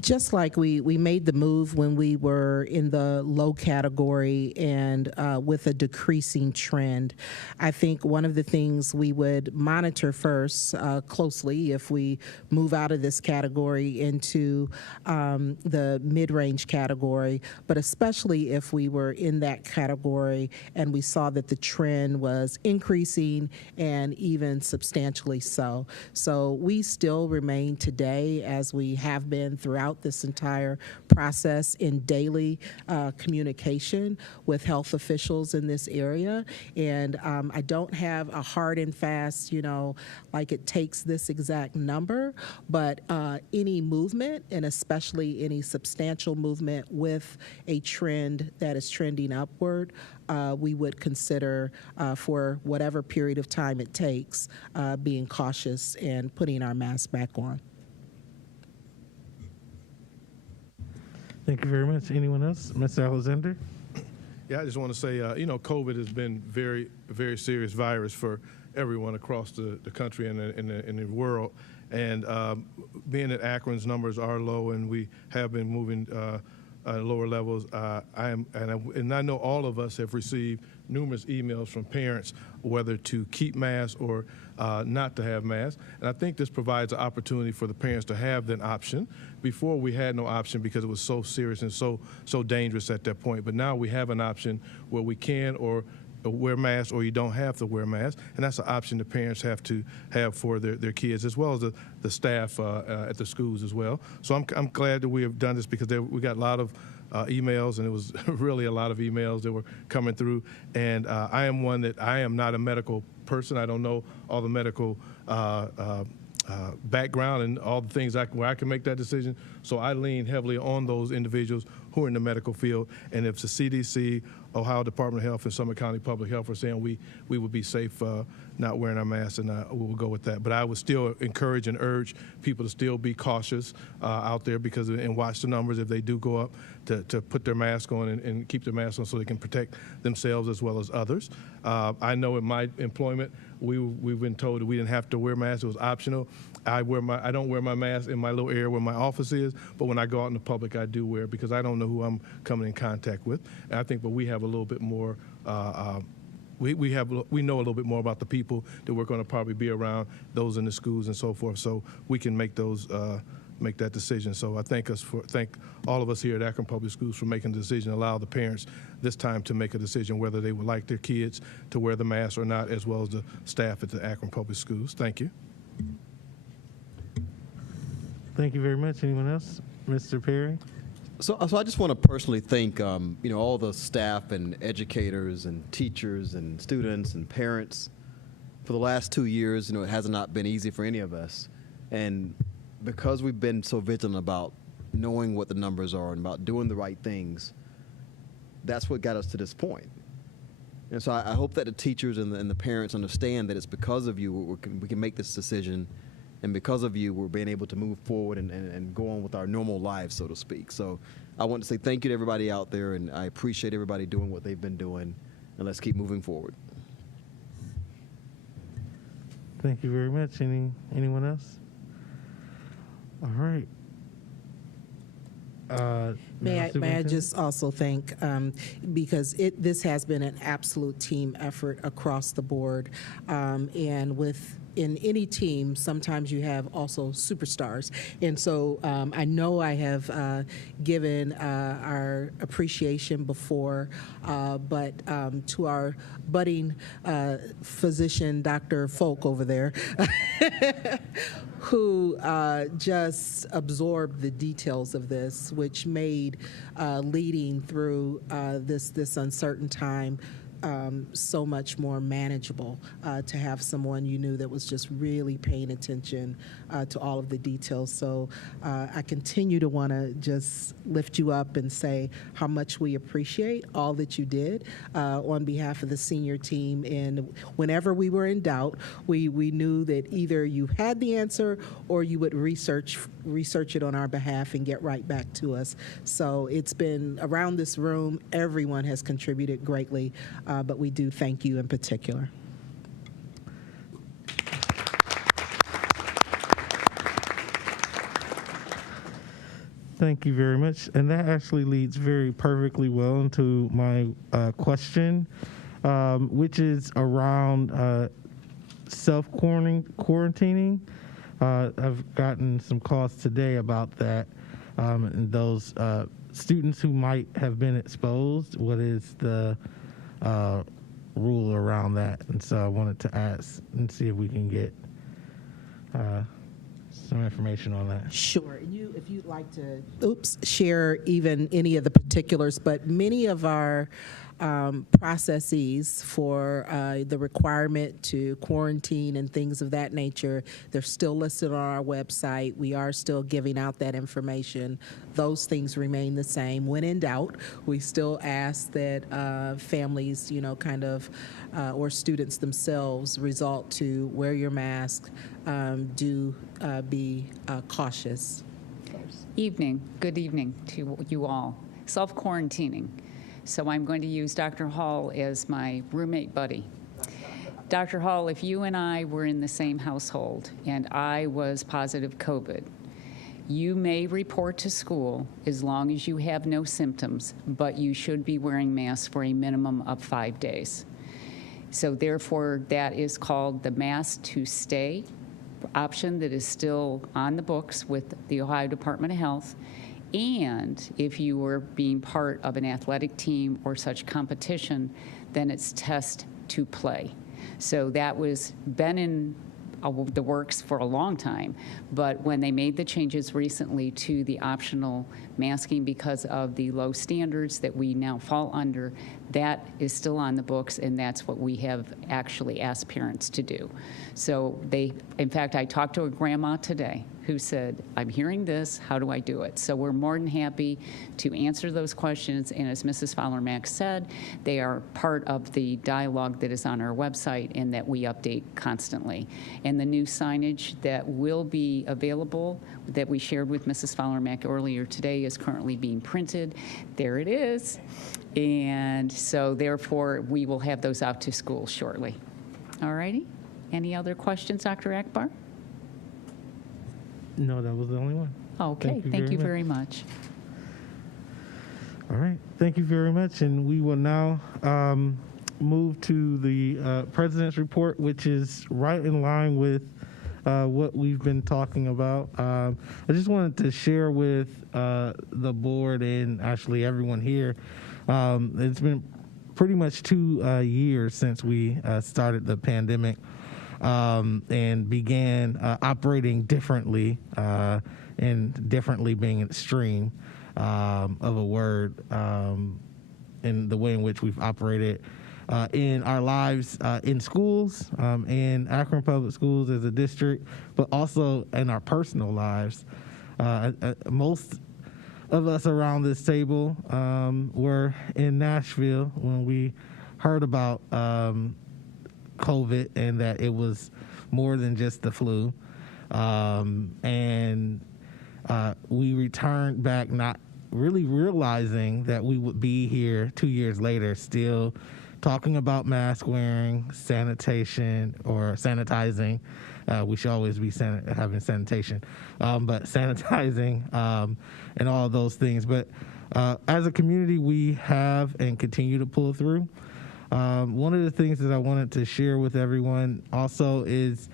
Just like we made the move when we were in the low category and with a decreasing trend, I think one of the things we would monitor first closely if we move out of this category into the mid-range category, but especially if we were in that category and we saw that the trend was increasing and even substantially so. So we still remain today, as we have been throughout this entire process, in daily communication with health officials in this area. And I don't have a hard and fast, like it takes this exact number, but any movement, and especially any substantial movement with a trend that is trending upward, we would consider for whatever period of time it takes being cautious and putting our mask back on. Thank you very much. Anyone else? Mr. Alexander? Yeah, I just want to say, COVID has been very, very serious virus for everyone across the country and in the world. And being that Akron's numbers are low and we have been moving lower levels, I know all of us have received numerous emails from parents whether to keep masks or not to have masks. And I think this provides an opportunity for the parents to have that option. Before, we had no option because it was so serious and so dangerous at that point. But now we have an option where we can or wear masks, or you don't have to wear masks, and that's an option the parents have to have for their kids, as well as the staff at the schools as well. So I'm glad that we have done this because we got a lot of emails, and it was really a lot of emails that were coming through. And I am one that I am not a medical person. I don't know all the medical background and all the things where I can make that decision. So I lean heavily on those individuals who are in the medical field. And if the CDC, Ohio Department of Health, and Summit County Public Health are saying we would be safe not wearing our masks, and we will go with that. But I would still encourage and urge people to still be cautious out there and watch the numbers if they do go up, to put their mask on and keep their mask on so they can protect themselves as well as others. I know in my employment, we've been told that we didn't have to wear masks. It was optional. I don't wear my mask in my little area where my office is, but when I go out in the public, I do wear it because I don't know who I'm coming in contact with. And I think, but we have a little bit more. We know a little bit more about the people that we're going to probably be around, those in the schools and so forth, so we can make that decision. So I thank all of us here at Akron Public Schools for making the decision, allow the parents this time to make a decision whether they would like their kids to wear the mask or not, as well as the staff at the Akron Public Schools. Thank you. Thank you very much. Anyone else? Mr. Perry? So I just want to personally thank, all the staff and educators and teachers and students and parents. For the last 2 years, it has not been easy for any of us. And because we've been so vigilant about knowing what the numbers are and about doing the right things, that's what got us to this point. And so I hope that the teachers and the parents understand that it's because of you we can make this decision. And because of you, we're being able to move forward and go on with our normal lives, so to speak. So I want to say thank you to everybody out there, and I appreciate everybody doing what they've been doing, and let's keep moving forward. Thank you very much. Anyone else? All right. May I just also thank, because this has been an absolute team effort across the board, and with in any team, sometimes you have also superstars. And so I know I have given our appreciation before, but to our budding physician, Dr. Folk over there, who just absorbed the details of this, which made leading through this uncertain time so much more manageable to have someone you knew that was just really paying attention to all of the details. So I continue to want to just lift you up and say how much we appreciate all that you did on behalf of the senior team. And whenever we were in doubt, we knew that either you had the answer or you would research it on our behalf and get right back to us. So it's been around this room, everyone has contributed greatly. But we do thank you in particular. Thank you very much. And that actually leads very perfectly well into my question, which is around self-quarantining. I've gotten some calls today about that, and those students who might have been exposed. What is the rule around that? And so I wanted to ask and see if we can get some information on that. Sure. And if you'd like to share even any of the particulars, but many of our processes for the requirement to quarantine and things of that nature, they're still listed on our website. We are still giving out that information. Those things remain the same. When in doubt, we still ask that families, or students themselves resort to wear your mask, do be cautious. Good evening to you all. Self-quarantining. So I'm going to use Dr. Hall as my roommate buddy. Dr. Hall, if you and I were in the same household and I was positive COVID, you may report to school as long as you have no symptoms, but you should be wearing masks for a minimum of 5 days. So therefore, that is called the mask to stay option that is still on the books with the Ohio Department of Health. And if you were being part of an athletic team or such competition, then it's test to play. So that was been in the works for a long time, but when they made the changes recently to the optional masking because of the low standards that we now fall under, that is still on the books, and that's what we have actually asked parents to do. So in fact, I talked to a grandma today who said, I'm hearing this, how do I do it? So we're more than happy to answer those questions, and as Mrs. Fowler-Mack said, they are part of the dialogue that is on our website and that we update constantly. And the new signage that will be available that we shared with Mrs. Fowler-Mack earlier today is currently being printed. There it is. And so therefore, we will have those out to school shortly. All righty. Any other questions, Dr. Akbar? No, that was the only one. Okay, thank you very much. All right, thank you very much. And we will now move to the President's Report, which is right in line with what we've been talking about. I just wanted to share with the board and actually everyone here, it's been pretty much 2 years since we started the pandemic. And began operating differently, and differently being extreme of a word, in the way in which we've operated in our lives in schools, in Akron Public Schools as a district, but also in our personal lives. Most of us around this table were in Nashville when we heard about COVID and that it was more than just the flu. And we returned back not really realizing that we would be here 2 years later still talking about mask wearing, sanitation, or sanitizing. We should always be having sanitation, but sanitizing and all of those things. But as a community, we have and continue to pull through. One of the things that I wanted to share with everyone also is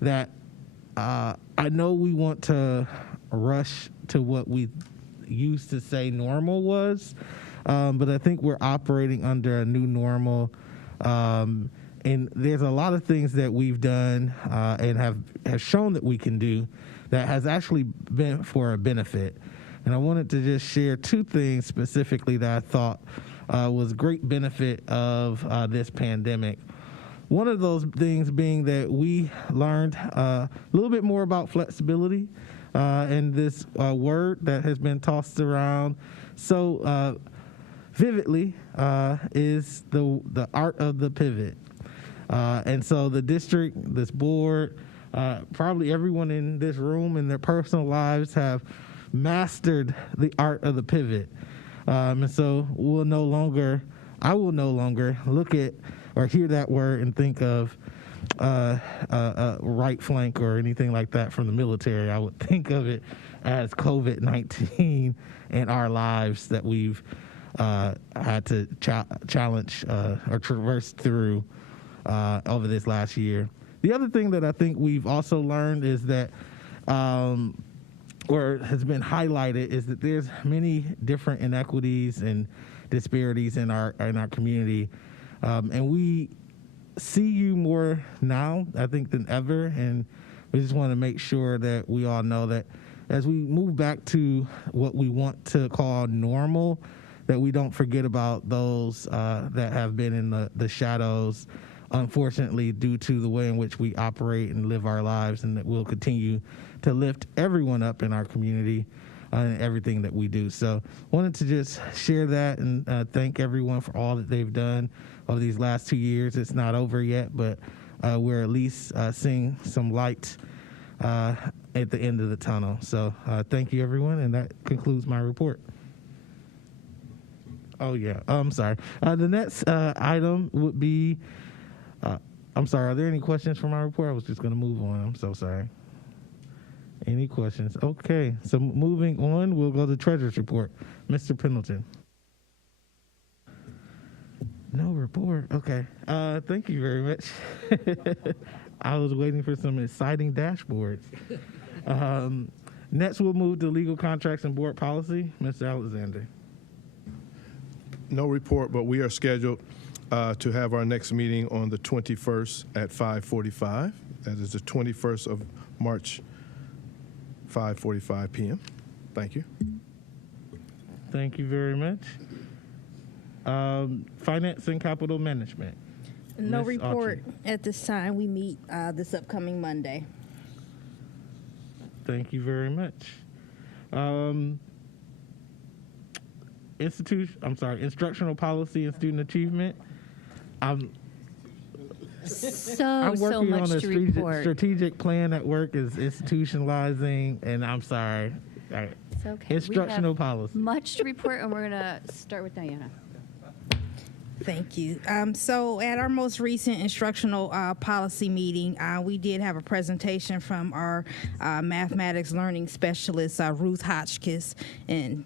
that I know we want to rush to what we used to say normal was, but I think we're operating under a new normal. And there's a lot of things that we've done and have shown that we can do that has actually been for a benefit. And I wanted to just share two things specifically that I thought was great benefit of this pandemic. One of those things being that we learned a little bit more about flexibility, and this word that has been tossed around so vividly is the art of the pivot. And so the district, this board, probably everyone in this room in their personal lives have mastered the art of the pivot. And so I will no longer look at or hear that word and think of right flank or anything like that from the military. I would think of it as COVID-19 and our lives that we've had to challenge or traverse through over this last year. The other thing that I think we've also learned is that, or has been highlighted, is that there's many different inequities and disparities in our community, and we see you more now, I think, than ever. And we just want to make sure that we all know that as we move back to what we want to call normal, that we don't forget about those that have been in the shadows, unfortunately, due to the way in which we operate and live our lives, and that we'll continue to lift everyone up in our community and everything that we do. So wanted to just share that and thank everyone for all that they've done over these last 2 years. It's not over yet, but we're at least seeing some light at the end of the tunnel. So thank you, everyone, and that concludes my report. Oh, yeah. I'm sorry. The next item would be, I'm sorry, are there any questions for my report? I was just going to move on. I'm so sorry. Any questions? Okay. So moving on, we'll go to Treasurer's Report. Mr. Pendleton. No report. Okay. Thank you very much. I was waiting for some exciting dashboards. Next, we'll move to Legal Contracts and Board Policy. Mr. Alexander. No report, but we are scheduled to have our next meeting on the 21st at 5:45. That is the 21st of March, 5:45 p.m. Thank you. Thank you very much. Finance and Capital Management. No Ms. report Autry. at this time. We meet this upcoming Monday. Thank you very much. Instructional Policy and Student Achievement. I'm working much on a to report. strategic plan at work is institutionalizing, and I'm sorry. It's okay. Instructional We have Policy. much to report, and we're going to start with Diana. Thank you. So at our most recent instructional policy meeting, we did have a presentation from our mathematics learning specialist, Ruth Hotchkiss, and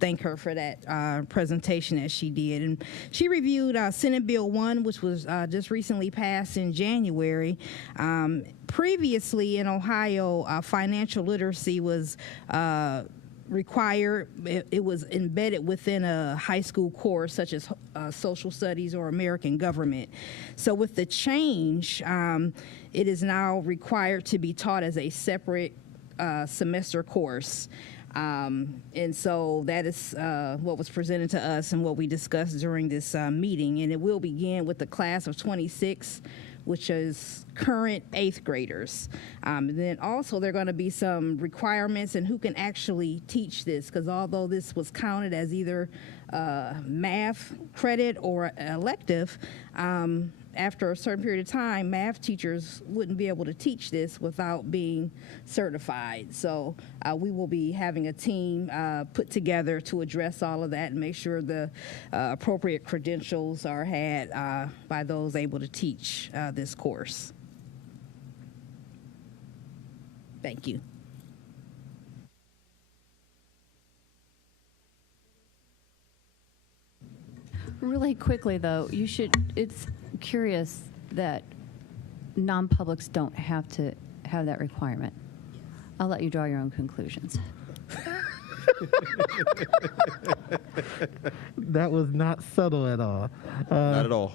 thank her for that presentation that she did. And she reviewed Senate Bill 1, which was just recently passed in January. Previously in Ohio, financial literacy was required. It was embedded within a high school course such as social studies or American government. So with the change, it is now required to be taught as a separate semester course. And so that is what was presented to us and what we discussed during this meeting. And it will begin with the class of 26, which is current 8th graders. And then also there are going to be some requirements and who can actually teach this, because although this was counted as either math credit or elective, after a certain period of time, math teachers wouldn't be able to teach this without being certified. So we will be having a team put together to address all of that and make sure the appropriate credentials are had by those able to teach this course. Thank you. Really quickly, though, it's curious that non-publics don't have to have that requirement. I'll let you draw your own conclusions. That was not subtle at all. Not at all.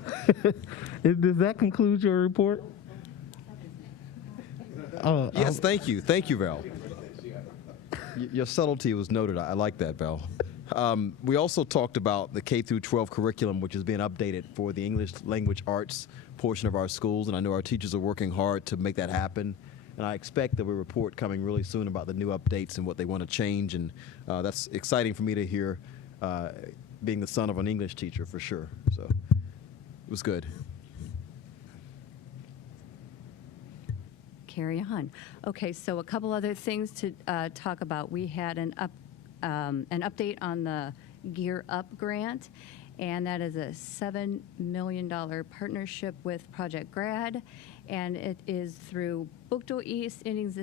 Does that conclude your report? Yes, thank you. Thank you, Val. Your subtlety was noted. I like that, Val. We also talked about the K through 12 curriculum, which is being updated for the English language arts portion of our schools, and I know our teachers are working hard to make that happen. And I expect that we'll report coming really soon about the new updates and what they want to change, and that's exciting for me to hear, being the son of an English teacher for sure. So it was good. Carry on. Okay, so a couple other things to talk about. We had an update on the Gear Up grant, and that is a $7 million partnership with Project Grad, and it is through Bookdale East, Innis,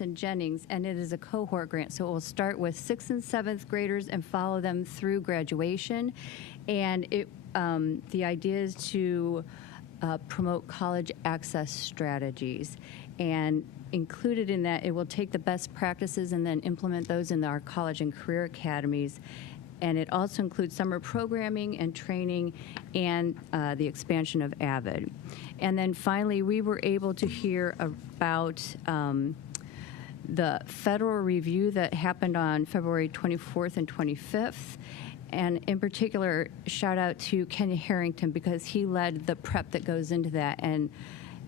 and Jennings, and it is a cohort grant. So it will start with 6th and 7th graders and follow them through graduation, and the idea is to promote college access strategies. And included in that, it will take the best practices and then implement those in our college and career academies. And it also includes summer programming and training and the expansion of AVID. And then finally, we were able to hear about the federal review that happened on February 24th and 25th. And in particular, shout out to Kenya Harrington, because he led the prep that goes into that. And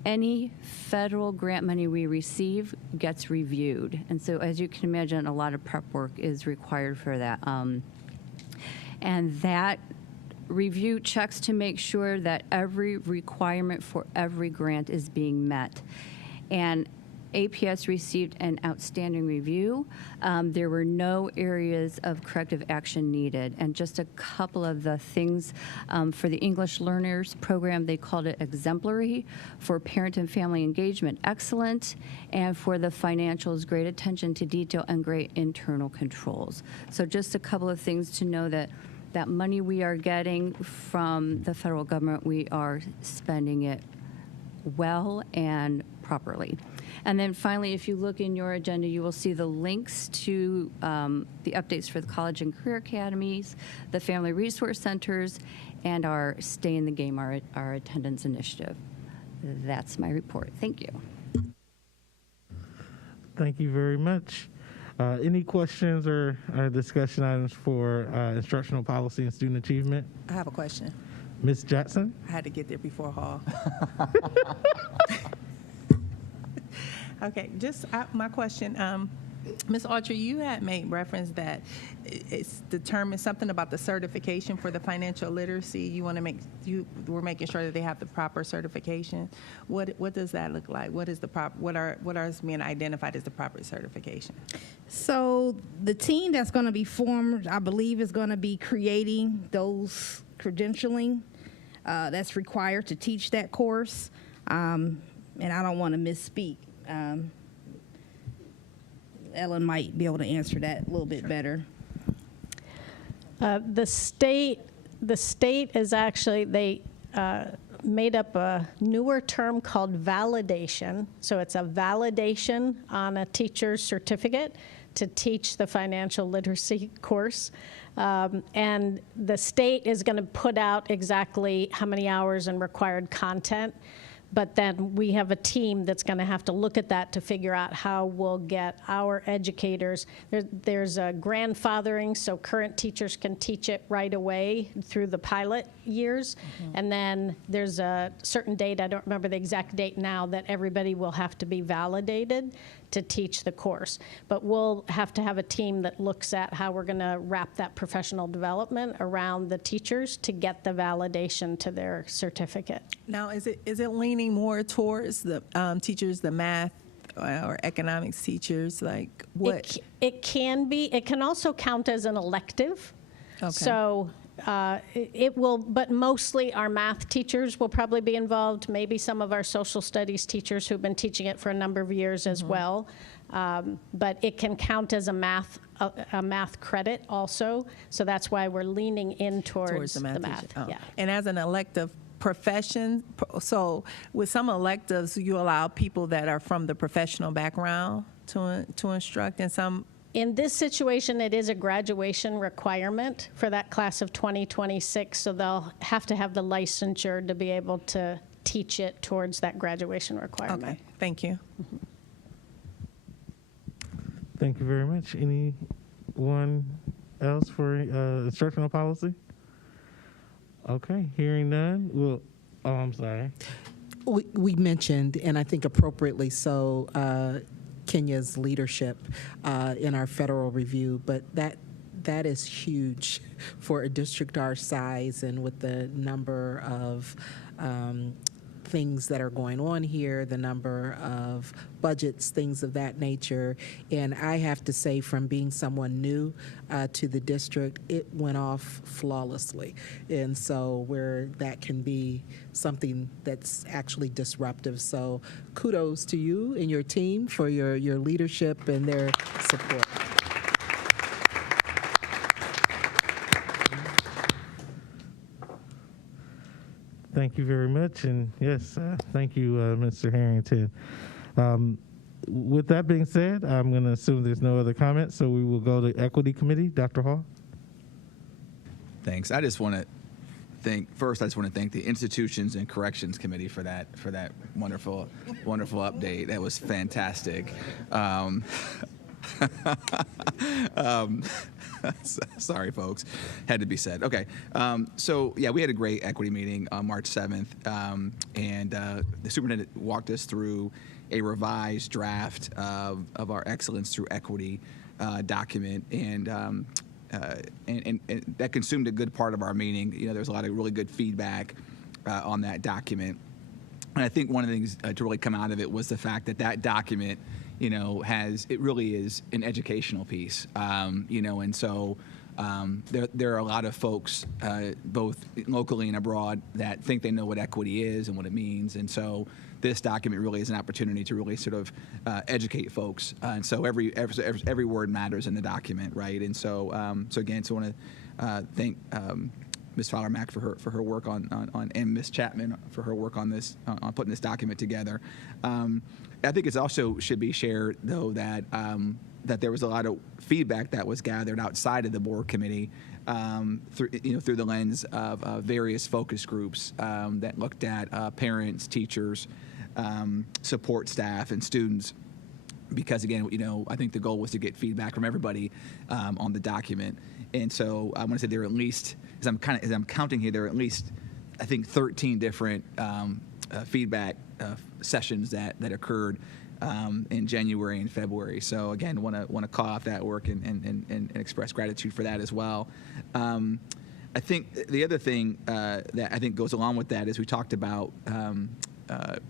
any federal grant money we receive gets reviewed. And so as you can imagine, a lot of prep work is required for that. And that review checks to make sure that every requirement for every grant is being met. And APS received an outstanding review. There were no areas of corrective action needed. And just a couple of the things for the English Learners program, they called it exemplary. For parent and family engagement, excellent. And for the financials, great attention to detail and great internal controls. So just a couple of things to know that that money we are getting from the federal government, we are spending it well and properly. And then finally, if you look in your agenda, you will see the links to the updates for the college and career academies, the family resource centers, and our Stay in the Game, our attendance initiative. That's my report. Thank you. Thank you very much. Any questions or discussion items for instructional policy and student achievement? I have a question. Ms. Jackson? I had to get there before Hall. Okay, just my question. Ms. Autry, you had made reference that it's determined something about the certification for the financial literacy. You want to we're making sure that they have the proper certification. What does that look like? What is the proper? What are being identified as the proper certification? So the team that's going to be formed, I believe, is going to be creating those credentialing that's required to teach that course. And I don't want to misspeak. Ellen might be able to answer that a little bit better. The state is actually, they made up a newer term called validation. So it's a validation on a teacher's certificate to teach the financial literacy course. And the state is going to put out exactly how many hours and required content. But then we have a team that's going to have to look at that to figure out how we'll get our educators. There's a grandfathering, so current teachers can teach it right away through the pilot years. Mm-hmm. And then there's a certain date, I don't remember the exact date now, that everybody will have to be validated to teach the course. But we'll have to have a team that looks at how we're going to wrap that professional development around the teachers to get the validation to their certificate. Now, is it leaning more towards the teachers, the math or economics teachers? Like what? It can be. It can also count as an elective. Okay. So it will, but mostly our math teachers will probably be involved, maybe some of our social studies teachers who've been teaching it for a number of years as well. But it can count as a math credit also, so that's why we're leaning in towards the math. Oh. Yeah. And as an elective profession. So with some electives, you allow people that are from the professional background to instruct, and some. In this situation, it is a graduation requirement for that class of 2026, so they'll have to have the licensure to be able to teach it towards that graduation requirement. Okay, thank you. Thank you very much. Anyone else for instructional policy? Okay, hearing none. Well, I'm sorry. We mentioned, and I think appropriately so, Kenya's leadership in our federal review, but that is huge for a district our size and with the number of things that are going on here, the number of budgets, things of that nature. And I have to say, from being someone new to the district, it went off flawlessly. And so where that can be something that's actually disruptive. So kudos to you and your team for your leadership and their support. Thank you very much, and yes, thank you, Mr. Harrington. With that being said, I'm going to assume there's no other comments, so we will go to Equity Committee. Dr. Hall. Thanks. I just want to thank the Institutions and Corrections Committee for that wonderful update. That was fantastic. Sorry, folks. Had to be said. Okay. So, yeah, we had a great equity meeting on March 7th, and the superintendent walked us through a revised draft of our Excellence Through Equity document, and that consumed a good part of our meeting. You know, there was a lot of really good feedback on that document. And I think one of the things to really come out of it was the fact that document, you know, it really is an educational piece, you know, and so there are a lot of folks, both locally and abroad, that think they know what equity is and what it means, and so this document really is an opportunity to really sort of educate folks, and so every word matters in the document, right? And so again, I want to thank Ms. Fowler-Mack for her work on and Ms. Chapman for her work on this on putting this document together. I think it also should be shared, though, that there was a lot of feedback that was gathered outside of the board committee through the lens of various focus groups that looked at parents, teachers, support staff, and students. Because again, you know, I think the goal was to get feedback from everybody on the document, and so I want to say there are at least, as I'm counting here, there are at least, I think, 13 different feedback sessions that occurred in January and February. So again, want to call out that work and express gratitude for that as well. I think the other thing that I think goes along with that is we talked about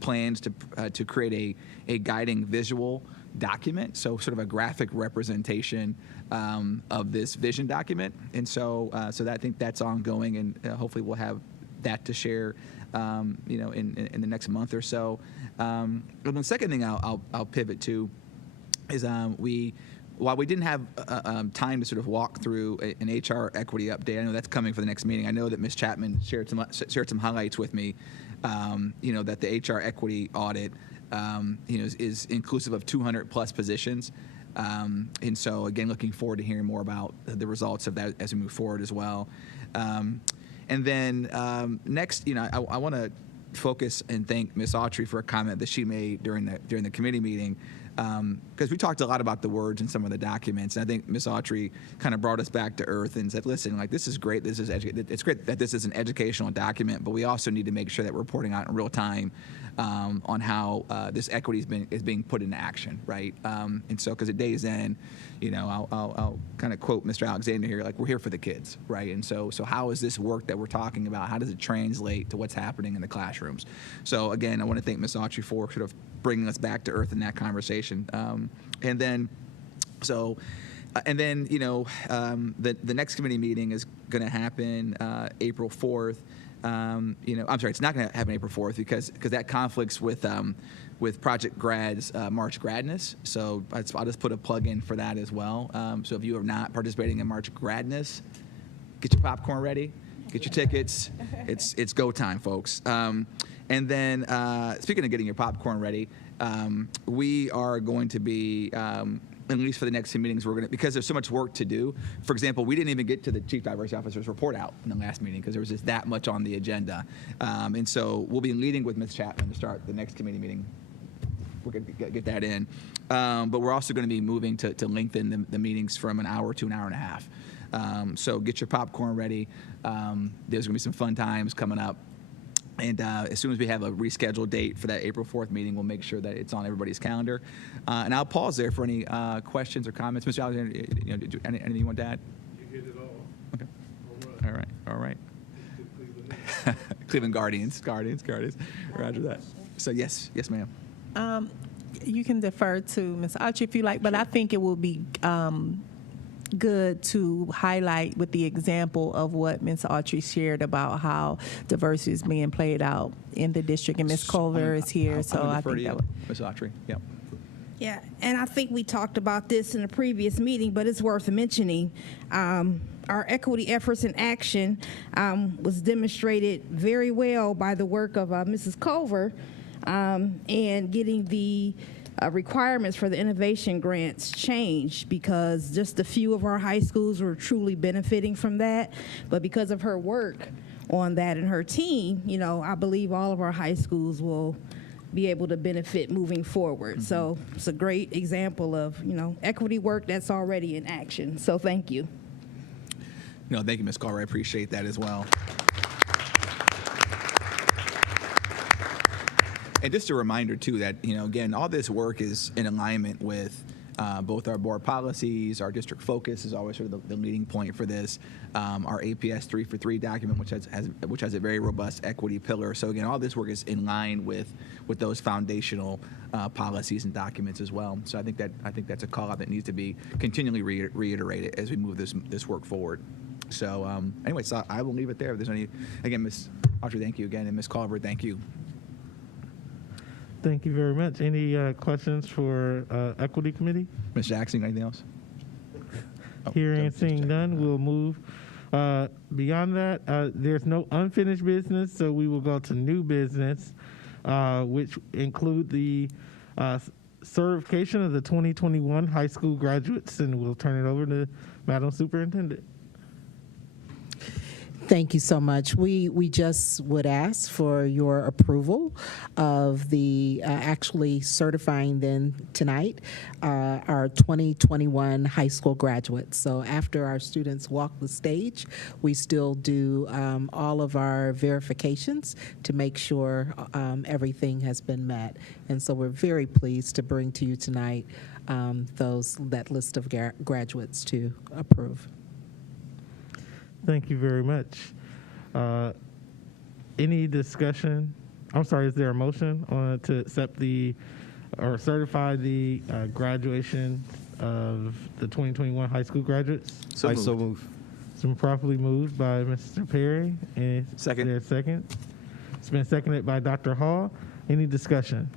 plans to create a guiding visual document, so sort of a graphic representation of this vision document, and so that I think that's ongoing, and hopefully we'll have that to share, you know, in the next month or so. And the second thing I'll pivot to is while we didn't have time to sort of walk through an HR equity update, I know that's coming for the next meeting. I know that Ms. Chapman shared some highlights with me. You know, that the HR equity audit, you know, is inclusive of 200 plus positions. And so again, looking forward to hearing more about the results of that as we move forward as well. And then next, you know, I want to focus and thank Ms. Autry for a comment that she made during the committee meeting, because we talked a lot about the words in some of the documents, and I think Ms. Autry kind of brought us back to earth and said, listen, like, this is great, it's great that this is an educational document, but we also need to make sure that we're reporting out in real time on how this equity is being put into action, right? And so, because at day's end, you know, I'll kind of quote Mr. Alexander here, like, we're here for the kids, right? And so how is this work that we're talking about, how does it translate to what's happening in the classrooms? So again, I want to thank Ms. Autry for sort of bringing us back to earth in that conversation. And then, you know, the next committee meeting is going to happen April 4th. You know, I'm sorry, it's not going to happen April 4th because that conflicts with Project Grad's March Gradness. So I'll just put a plug in for that as well. So if you are not participating in March Gradness, get your popcorn ready. Get your tickets. It's go time, folks. And then, speaking of getting your popcorn ready, we are going to be, at least for the next 2 meetings, we're going to, because there's so much work to do. For example, we didn't even get to the Chief Diversity Officer's report out in the last meeting because there was just that much on the agenda. And so we'll be leading with Ms. Chapman to start the next committee meeting. We're going to get that in. But we're also going to be moving to lengthen the meetings from an hour to an hour and a half. So get your popcorn ready. There's going to be some fun times coming up. And as soon as we have a rescheduled date for that April 4th meeting, we'll make sure that it's on everybody's calendar. And I'll pause there for any questions or comments. Mr. Alexander, anything you want to add? You hit it all. Okay. All right. Cleveland Guardians. Roger that. So yes, ma'am. You can defer to Ms. Autry if you like, but I think it will be good to highlight with the example of what Ms. Autry shared about how diversity is being played out in the district, and Ms. Culver is here, so I think that would. Ms. Autry, yep. Yeah, and I think we talked about this in a previous meeting, but it's worth mentioning. Our equity efforts in action was demonstrated very well by the work of Mrs. Culver and getting the requirements for the innovation grants changed, because just a few of our high schools were truly benefiting from that. But because of her work on that and her team, I believe all of our high schools will be able to benefit moving forward. Mm-hmm. So it's a great example of, equity work that's already in action. So thank you. No, thank you, Ms. Carver. I appreciate that as well. And just a reminder, too, that, again, all this work is in alignment with both our board policies. Our district focus is always sort of the leading point for this. Our APS 3 for 3 document, which has a very robust equity pillar. So, again, all this work is in line with those foundational policies and documents as well. So I think that's a call out that needs to be continually reiterated as we move this work forward. So anyway, so I will leave it there. If there's any, again, Ms. Autry, thank you again, and Ms. Culver, thank you. Thank you very much. Any questions for Equity Committee? Ms. Jackson, anything else? Hearing and seeing none, we'll move. Beyond that, there's no unfinished business, so we will go to new business, which include the certification of the 2021 high school graduates, and we'll turn it over to Madam Superintendent. Thank you so much. We just would ask for your approval of the actually certifying then tonight our 2021 high school graduates. So after our students walk the stage, we still do all of our verifications to make sure everything has been met. And so we're very pleased to bring to you tonight that list of graduates to approve. Thank you very much. Any discussion? I'm sorry, is there a motion to accept or certify the graduation of the 2021 high school graduates? So move. It's been properly moved by Mr. Perry. And second. Is there a second? It's been seconded by Dr. Hall. Any discussion?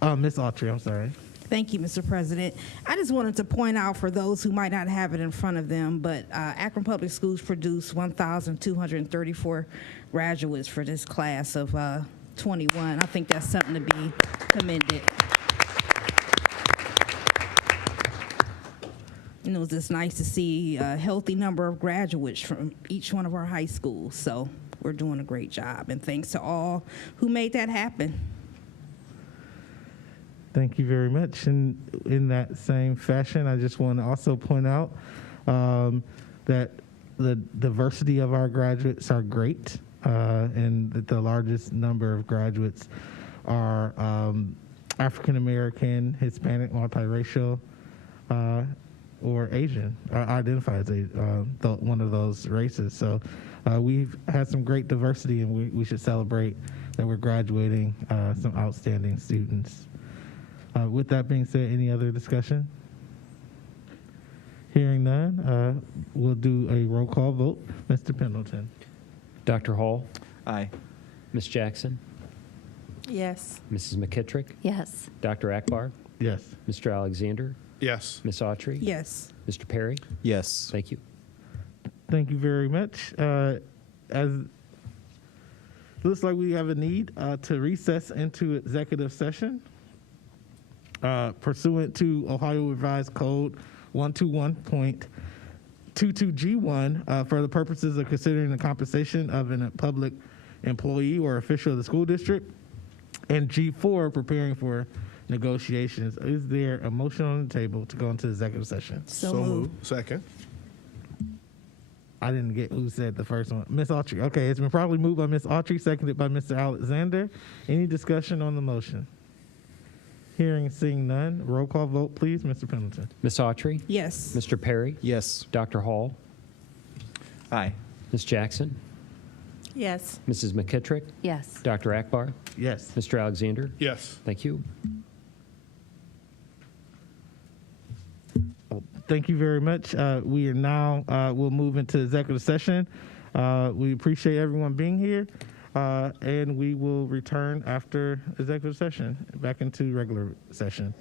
Ms. Autry, I'm sorry. Thank you, Mr. President. I just wanted to point out for those who might not have it in front of them, but Akron Public Schools produced 1,234 graduates for this class of 21. I think that's something to be commended. And it was just nice to see a healthy number of graduates from each one of our high schools. So we're doing a great job, and thanks to all who made that happen. Thank you very much. And in that same fashion, I just want to also point out that the diversity of our graduates are great, and that the largest number of graduates are African American, Hispanic, multiracial, or Asian, identify as one of those races. So we've had some great diversity, and we should celebrate that we're graduating some outstanding students. With that being said, any other discussion? Hearing none, we'll do a roll call vote. Mr. Pendleton. Dr. Hall? Aye. Ms. Jackson? Yes. Mrs. McKittrick? Yes. Dr. Akbar? Yes. Mr. Alexander? Yes. Ms. Autry? Yes. Mr. Perry? Yes. Thank you. Thank you very much. As looks like we have a need to recess into executive session pursuant to Ohio Revised Code 121.22G1 for the purposes of considering the compensation of a public employee or official of the school district, and G4 preparing for negotiations. Is there a motion on the table to go into executive session? So moved. Second. I didn't get who said the first one. Ms. Autry. Okay, it's been probably moved by Ms. Autry, seconded by Mr. Alexander. Any discussion on the motion? Hearing and seeing none. Roll call vote, please. Mr. Pendleton. Ms. Autry? Yes. Mr. Perry? Yes. Dr. Hall? Aye. Ms. Jackson? Yes. Mrs. McKittrick? Yes. Dr. Akbar? Yes. Mr. Alexander? Yes. Thank you. Thank you very much. We are now, we'll move into executive session. We appreciate everyone being here, and we will return after executive session back into regular session.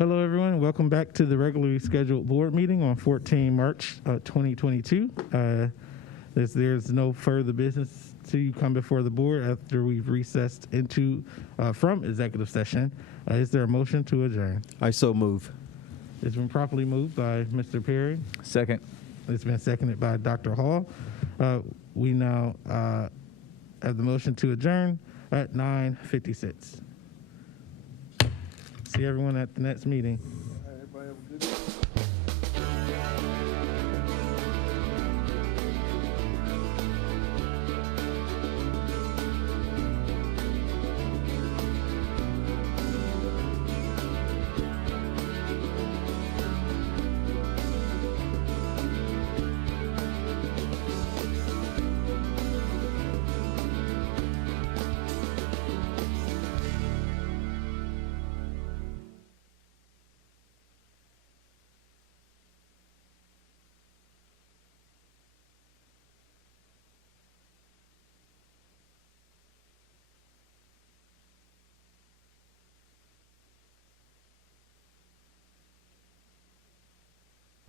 Hello, everyone. Welcome back to the regularly scheduled board meeting on 14 March 2022. As there's no further business to come before the board after we've recessed into from executive session, is there a motion to adjourn? I so move. It's been properly moved by Mr. Perry. Second. It's been seconded by Dr. Hall. We now have the motion to adjourn at 9:56. See everyone at the next meeting.